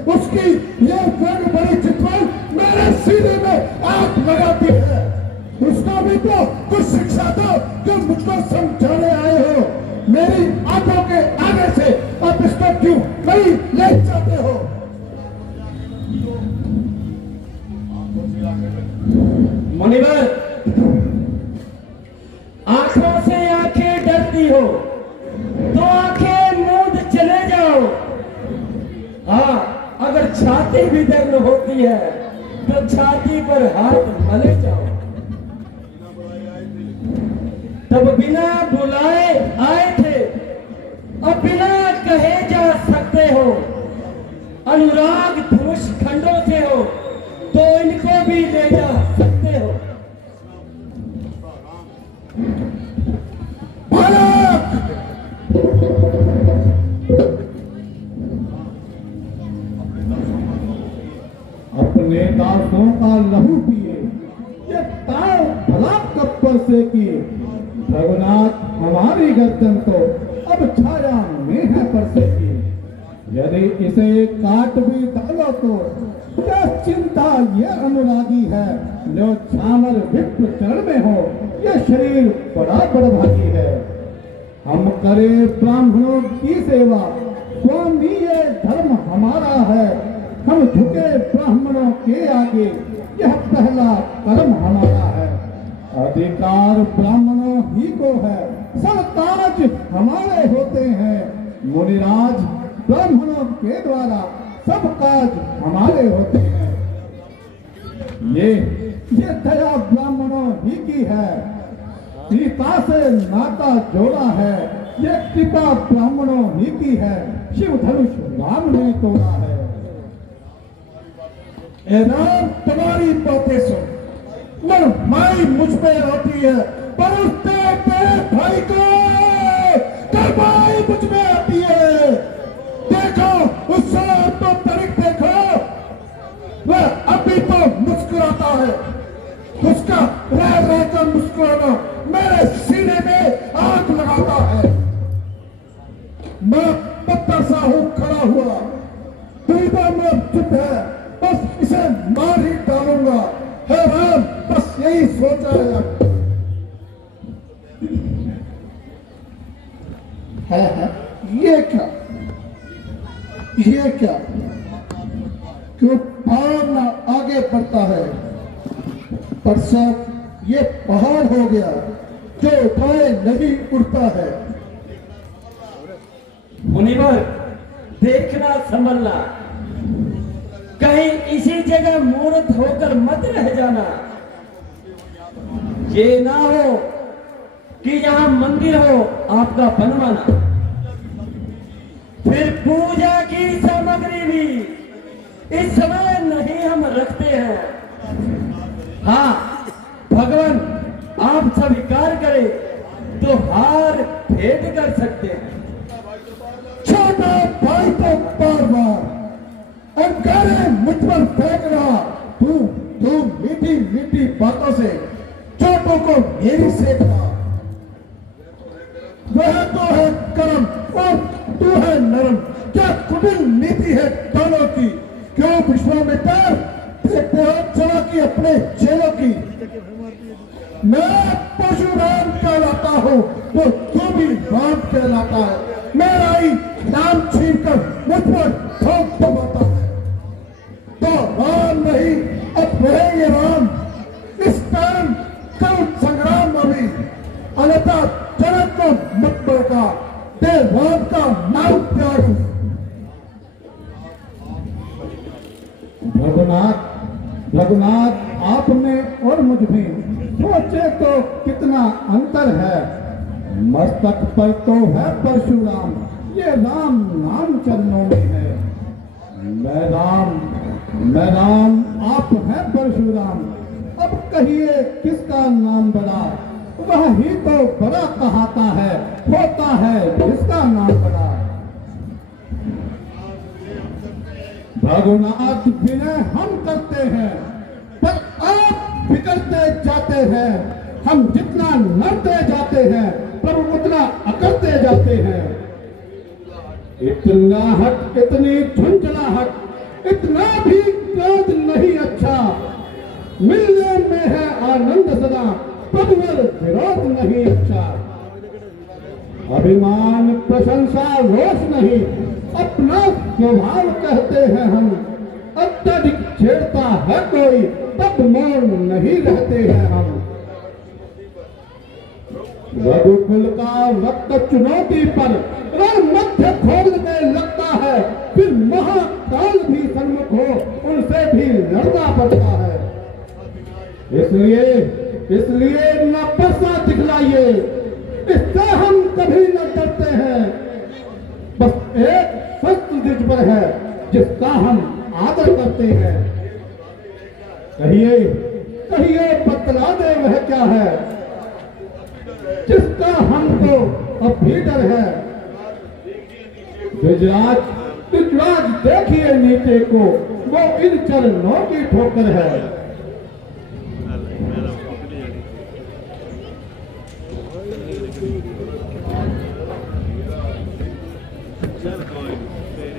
उसकी ये बड़ी चित्रन मेरे सीने में आग लगाती है। उसका भी तो कुछ शिक्षा दो जो मुझको समझाने आए हो। मेरी आंखों के आगे से अब क्यों नहीं ले जाते हो? मुनिवर, आंखों से आंखें डरती हो तो आंखें मूंद चले जाओ। हाँ, अगर छाती भी दर्द होती है तो छाती पर हाथ मले जाओ। तब बिना बुलाए आए थे, अब बिना कहे जा सकते हो। अनुराग धनुष खंडों से हो तो इनको भी ले जा सकते हो। बालक, अपने दासों का लहू पिए, ये ताव भला कब्र से किए। रघुनाथ हमारी गर्दन तो अब छाया में है परसे की। यदि इसे काट भी डालो तो क्या चिंता ये अनुरागी है। जो छावर विप्र चरण में हो, ये शरीर बड़ा बड़भागी है। हम करे ब्राह्मणों की सेवा, स्वामी ये धर्म हमारा है। हम झुके ब्राह्मणों के आगे, यह पहला कर्म हमारा है। अधिकार ब्राह्मणों ही को है, सब काज हमारे होते हैं। मुनिराज, ब्राह्मणों के द्वारा सब काज हमारे होते हैं। ये दया ब्राह्मणों ही की है। सीता से नाता जोड़ा है, ये कृपा ब्राह्मणों ही की है। शिव धनुष राम ने तोड़ा है। ए राम, तुम्हारी बातें सुन, मन माई मुझ पे रोती है, पर उससे भाई को करवाई मुझ में आती है। देखो उससे तो तरीक देखो, वह अभी तो मुस्कुराता है। उसका रह रहकर मुस्कुराना मेरे सीने में आग लगाता है। मैं पत्थर सा हूं खड़ा हुआ, दुविधा में चुप है, बस इसे मार ही डालूंगा। हे राम, बस यही सोचा है। ये क्या क्यों भावना आगे बढ़ता है, पर सब ये पहाड़ हो गया जो उठाए नहीं उड़ता है। मुनिवर, देखना संभलना, कहीं इसी जगह मूर्त होकर मत रह जाना। ये ना हो कि यहाँ मंदिर हो आपका बनवाना, फिर पूजा की सामग्री भी इस समय नहीं हम रखते हैं। हाँ, भगवान आप स्वीकार करें तो हार भेंट कर सकते हैं। छोटा भाई तो बार बार अंगारे मुझ पर फेंक रहा। तू मीठी मीठी बातों से चोटों को मेरी सेक रहा। वह तो है कर्म और तू है नरम। क्या कुटिल नीति है दोनों की। क्यों विश्वामित्र देखते हो चलाकी अपने चेलों की। मैं परशुराम कहलाता हूँ तो तू भी राम कहलाता है। मेरा ही नाम छीनकर मुझ पर ठोक दबाता है तो राम नहीं, अब रहेंगे राम। इस कारण कल संग्राम अभी, अन्यथा जगत को मत बड़का, दे राम का नाम त्याग। रघुनाथ आप में और मुझ में सोचे तो कितना अंतर है। मस्तक पर तो है परशुराम, ये राम नाम चरणों में है। मैं राम आप हैं परशुराम। अब कहिए किसका नाम बड़ा, वह ही तो बड़ा कहाता है, होता है जिसका नाम बड़ा। रघुनाथ विनय हम करते हैं, पर आप बिगड़ते जाते हैं। हम जितना लड़ते जाते हैं, प्रभु उतना अकड़ते जाते हैं। इतना हट, इतनी झुंझलाहट, इतना भी क्रोध नहीं अच्छा। मिलने में है आनंद सदा, पदवर विरोध नहीं अच्छा। अभिमान प्रशंसा रोष नहीं, अपना स्वभाव कहते हैं हम। अत्यधिक छेड़ता है कोई तब मौन नहीं रहते हैं हम। रघुकुल का वक्त चुनौती पर रण मध्य खोलने लगता है, फिर महाकाल भी सन्मुख हो उनसे भी लड़ना पड़ता है। इसलिए न परसा दिखलाइए, इससे हम कभी न डरते हैं। बस एक शस्त्र जिस पर है जिसका हम आदर करते हैं। कहिए बतला दे वह क्या है जिसका हमको अब भी डर है। गुजरात देखिए नीचे को, वो इन चरणों की ठोकर है।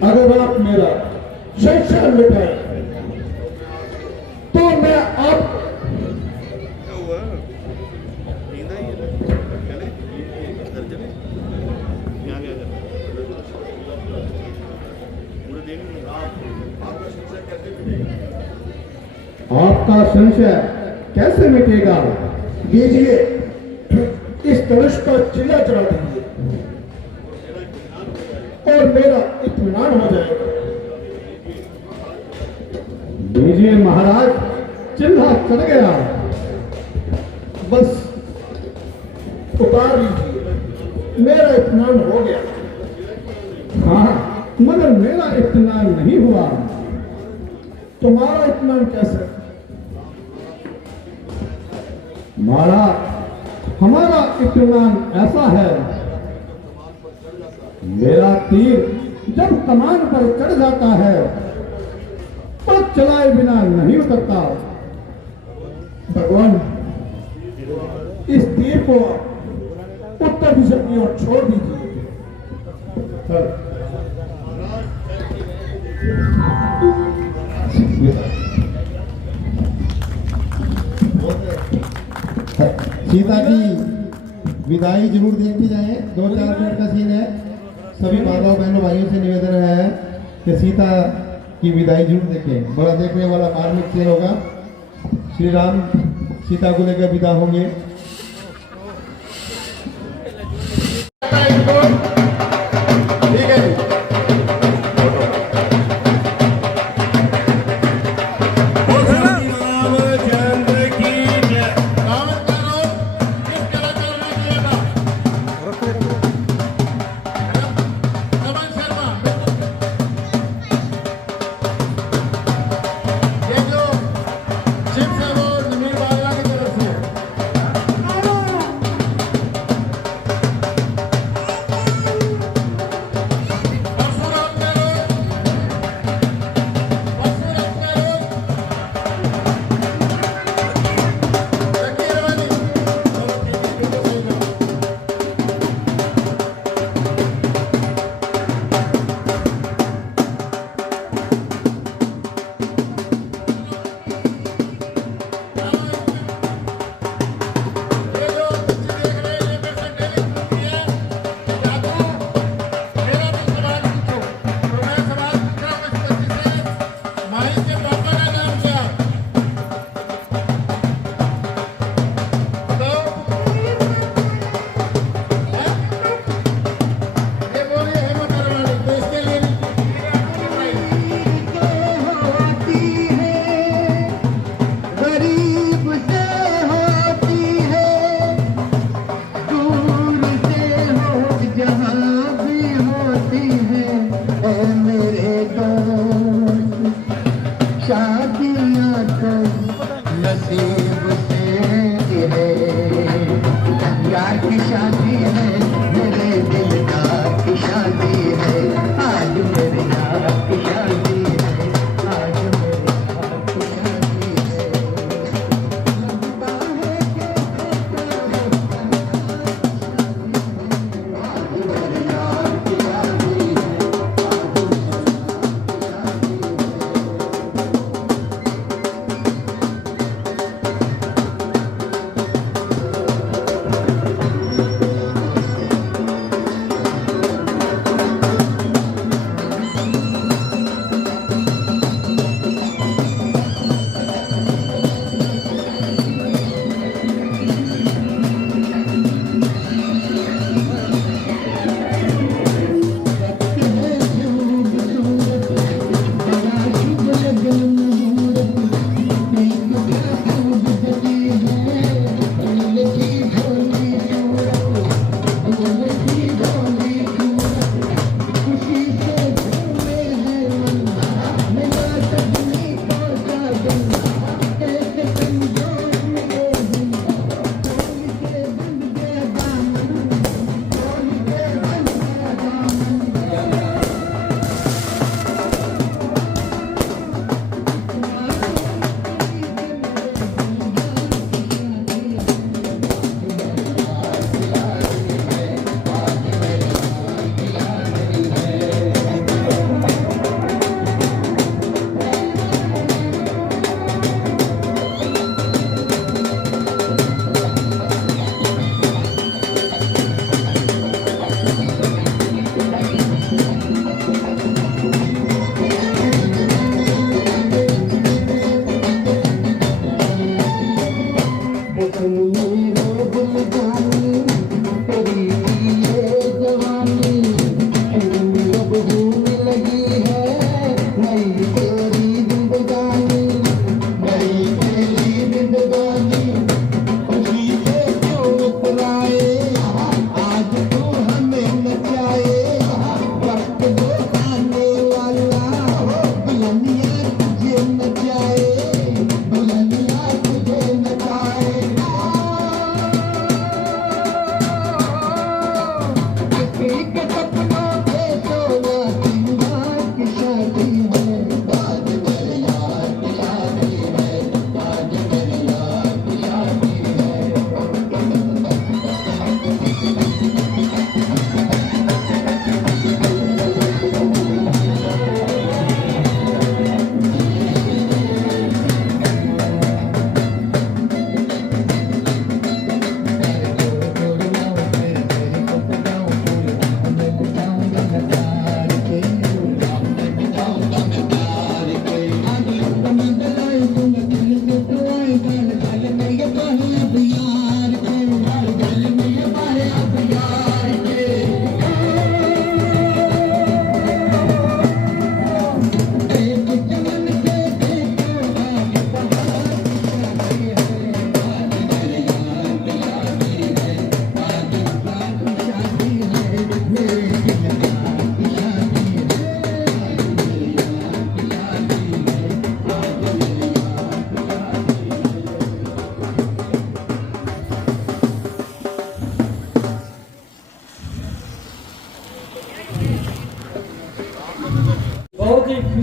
अगर आप मेरा संशय मिटाए तो मैं आप आपका संशय कैसे मिटेगा? दीजिए इस धनुष का चिल्ला चढ़ा दीजिए और मेरा इत्मीनान हो जाएगा। दीजिए महाराज, चिल्ला चढ़ गया, बस उतार लीजिए, मेरा इत्मीनान हो गया। हाँ, मगर मेरा इत्मीनान नहीं हुआ। तुम्हारा इत्मीनान कैसे? हमारा इत्मीनान ऐसा है, मेरा तीर जब कमान पर चढ़ जाता है तो चलाए बिना नहीं उतरता। भगवान, इस तीर को उत्तर दिशा की ओर छोड़ दीजिए। सीता की विदाई जरूर देखी जाए। 2-4 मिनट का सीन है। सभी माताओं बहनों भाइयों से निवेदन है कि सीता की विदाई जरूर देखें। बड़ा देखने वाला मार्मिक सीन होगा। श्री राम सीता को लेकर विदा होंगे। ठीक है।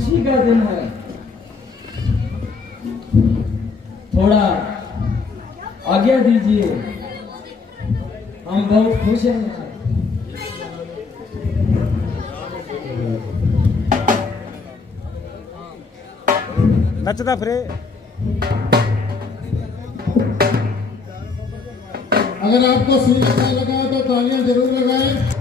खुशी का दिन है। थोड़ा आज्ञा दीजिए, हम बहुत खुश हैं। नचदा फिरे। अगर आपको सीन अच्छा लगा तो तालियां जरूर लगाएं।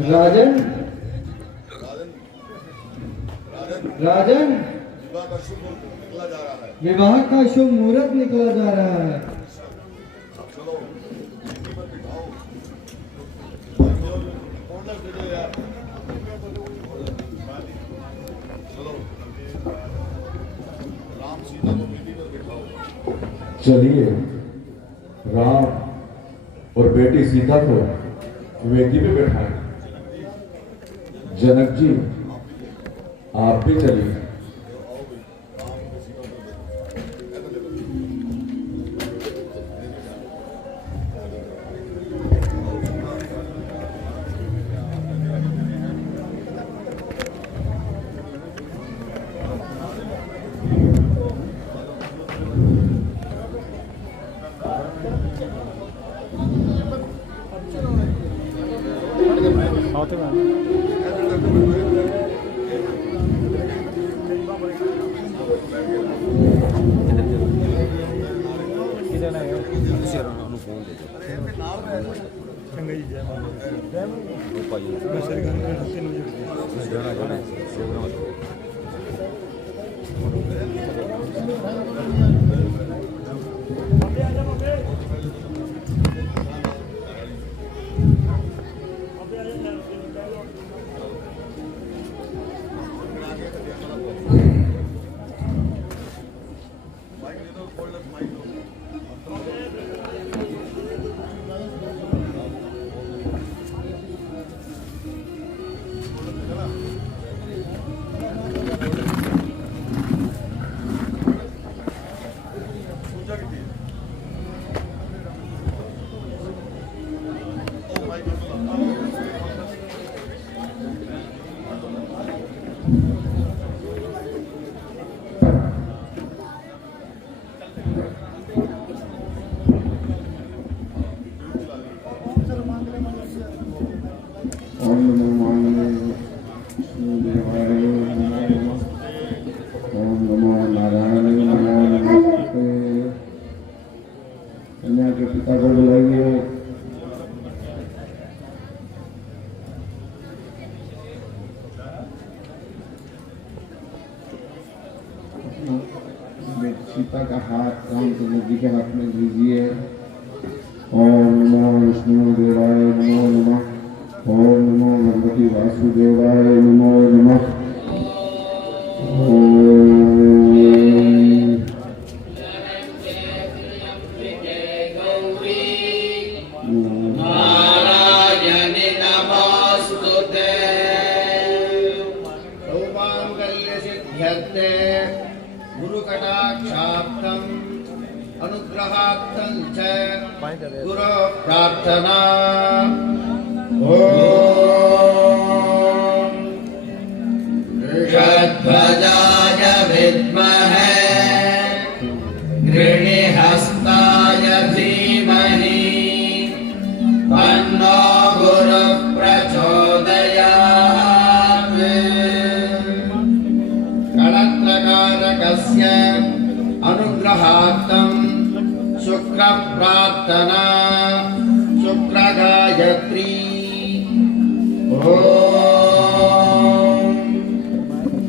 राजन राजन विवाह का शुभ मुहूर्त निकला जा रहा है। चलिए राम और बेटी सीता को वेदी पे बैठाएं। जनक जी आप भी चलिए। सीता का हाथ रामचंद्र जी के हाथ में दीजिए। ओम नमो विष्णुदेवाय नमो नमः। ओम नमो भगवती वासुदेवाय नमो नमः। अनुग्रहार्थं च गुरो प्रार्थना। ऋषध्वजाय विद्महे गृणिहस्ताय धीमहि तन्नो गुरुः प्रचोदयात्। कलत्रकारकस्य अनुग्रहार्थं शुक्र प्रार्थना शुक्र गायत्री। ओम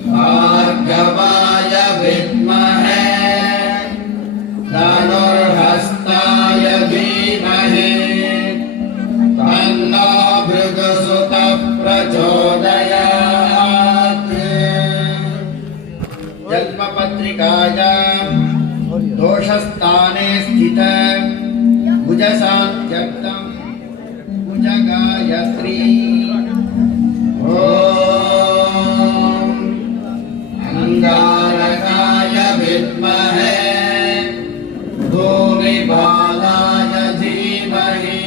भार्गवाय विद्महे धनुर्हस्ताय धीमहि तन्नो भृगुसुतः प्रचोदयात्। जन्मपत्रिकायां दोषस्थाने स्थित भुजशान्त्यर्थं भुजगायत्री। ओम अंगारकाय विद्महे भूमिबालाय धीमहि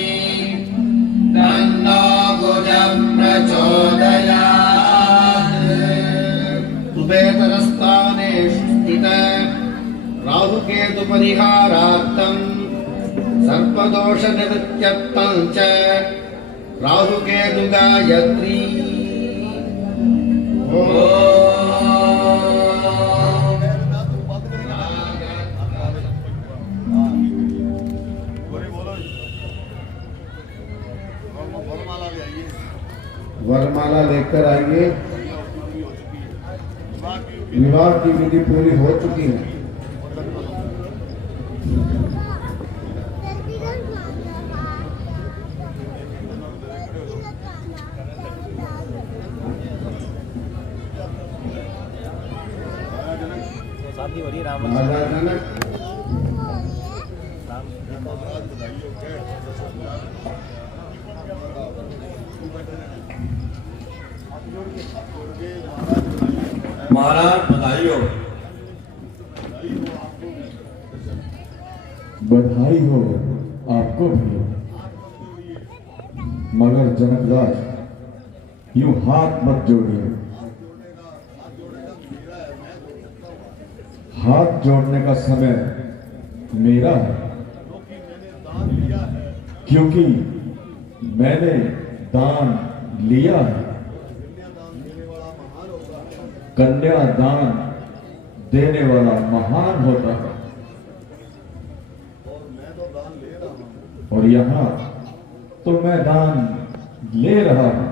तन्नो भुजः प्रचोदयात्। कुबेरस्थाने स्थित राहुकेतु परिहारार्थं सर्पदोष निवृत्त्यर्थं च राहुकेतु गायत्री। वरमाला लेकर आइए। विवाह की विधि पूरी हो चुकी है। शादी हो रही है राम राजा जनक महाराज बधाई हो। बधाई हो आपको भी, मगर जनकराज यूं हाथ मत जोड़िए। हाथ जोड़ने का समय मेरा है, क्योंकि मैंने दान लिया है। कन्या दान देने वाला महान होता है, और यहाँ तो मैं दान ले रहा हूं।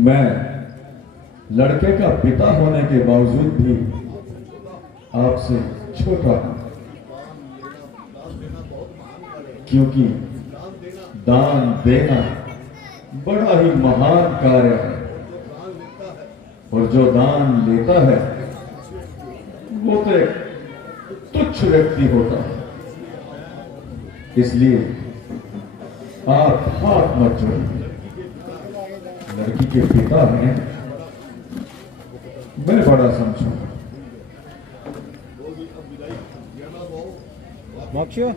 मैं लड़के का पिता होने के बावजूद भी आपसे छोटा हूं, क्योंकि दान देना बड़ा ही महान कार्य है, और जो दान लेता है वो तो एक तुच्छ व्यक्ति होता है। इसलिए आप हाथ मत जोड़िए। लड़की के पिता हैं, मैं बड़ा समझूंगा। मोक्षियो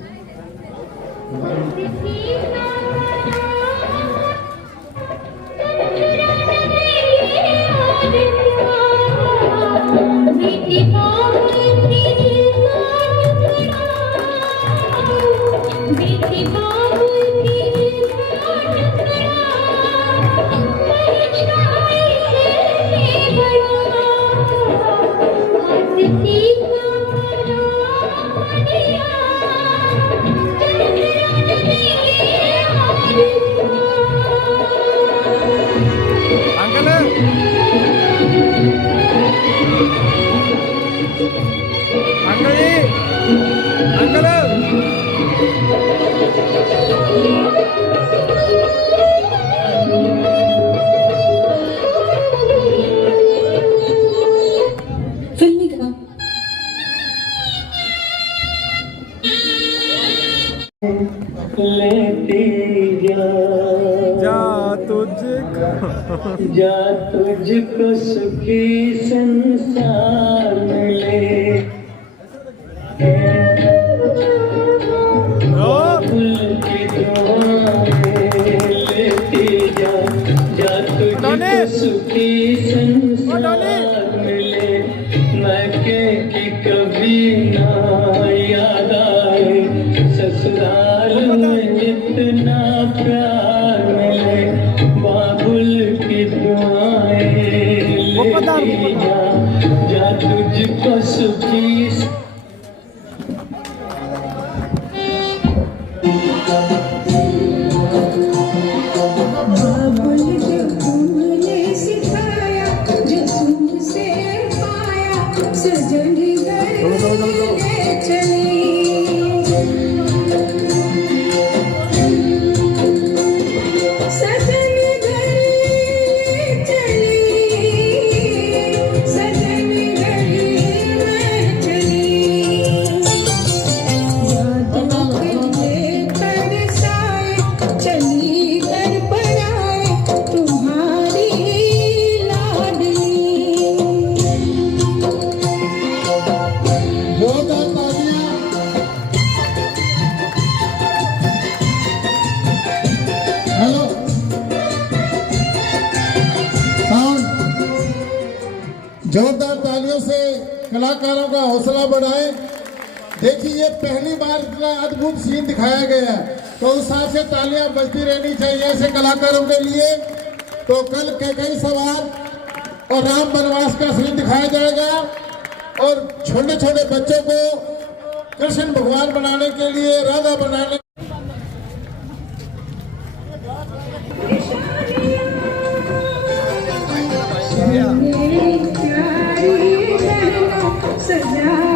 अंकल अंकल जी अंकल फिल्मी का जा तुझको सुखी संसार मिले। फूल की दुआएं लेती जा, जा तुझको सुखी संसार मिले। मैं के कि कभी ना याद आए, ससुराल में इतना प्यार मिले। बाबुल की दुआएं लेती जा, जा तुझको सुखी बाबुल जो तुमने सिखाया, जो तुमसे पाया, सजन घर ले चली। सजन घर ले चली, सजन घर ले चली। याद लेकर साए चली घर पर आए, तुम्हारी लाडली। जोरदार तालियां। Hello sound. जोरदार तालियों से कलाकारों का हौसला बढ़ाएं। देखिए ये पहली बार इतना अद्भुत सीन दिखाया गया है, तो उस हिसाब से तालियां बजती रहनी चाहिए ऐसे कलाकारों के लिए। तो कल कैकई सवार और राम वनवास का सीन दिखाया जाएगा, और छोटे छोटे बच्चों को कृष्ण भगवान बनाने के लिए, राधा बनाने सजाए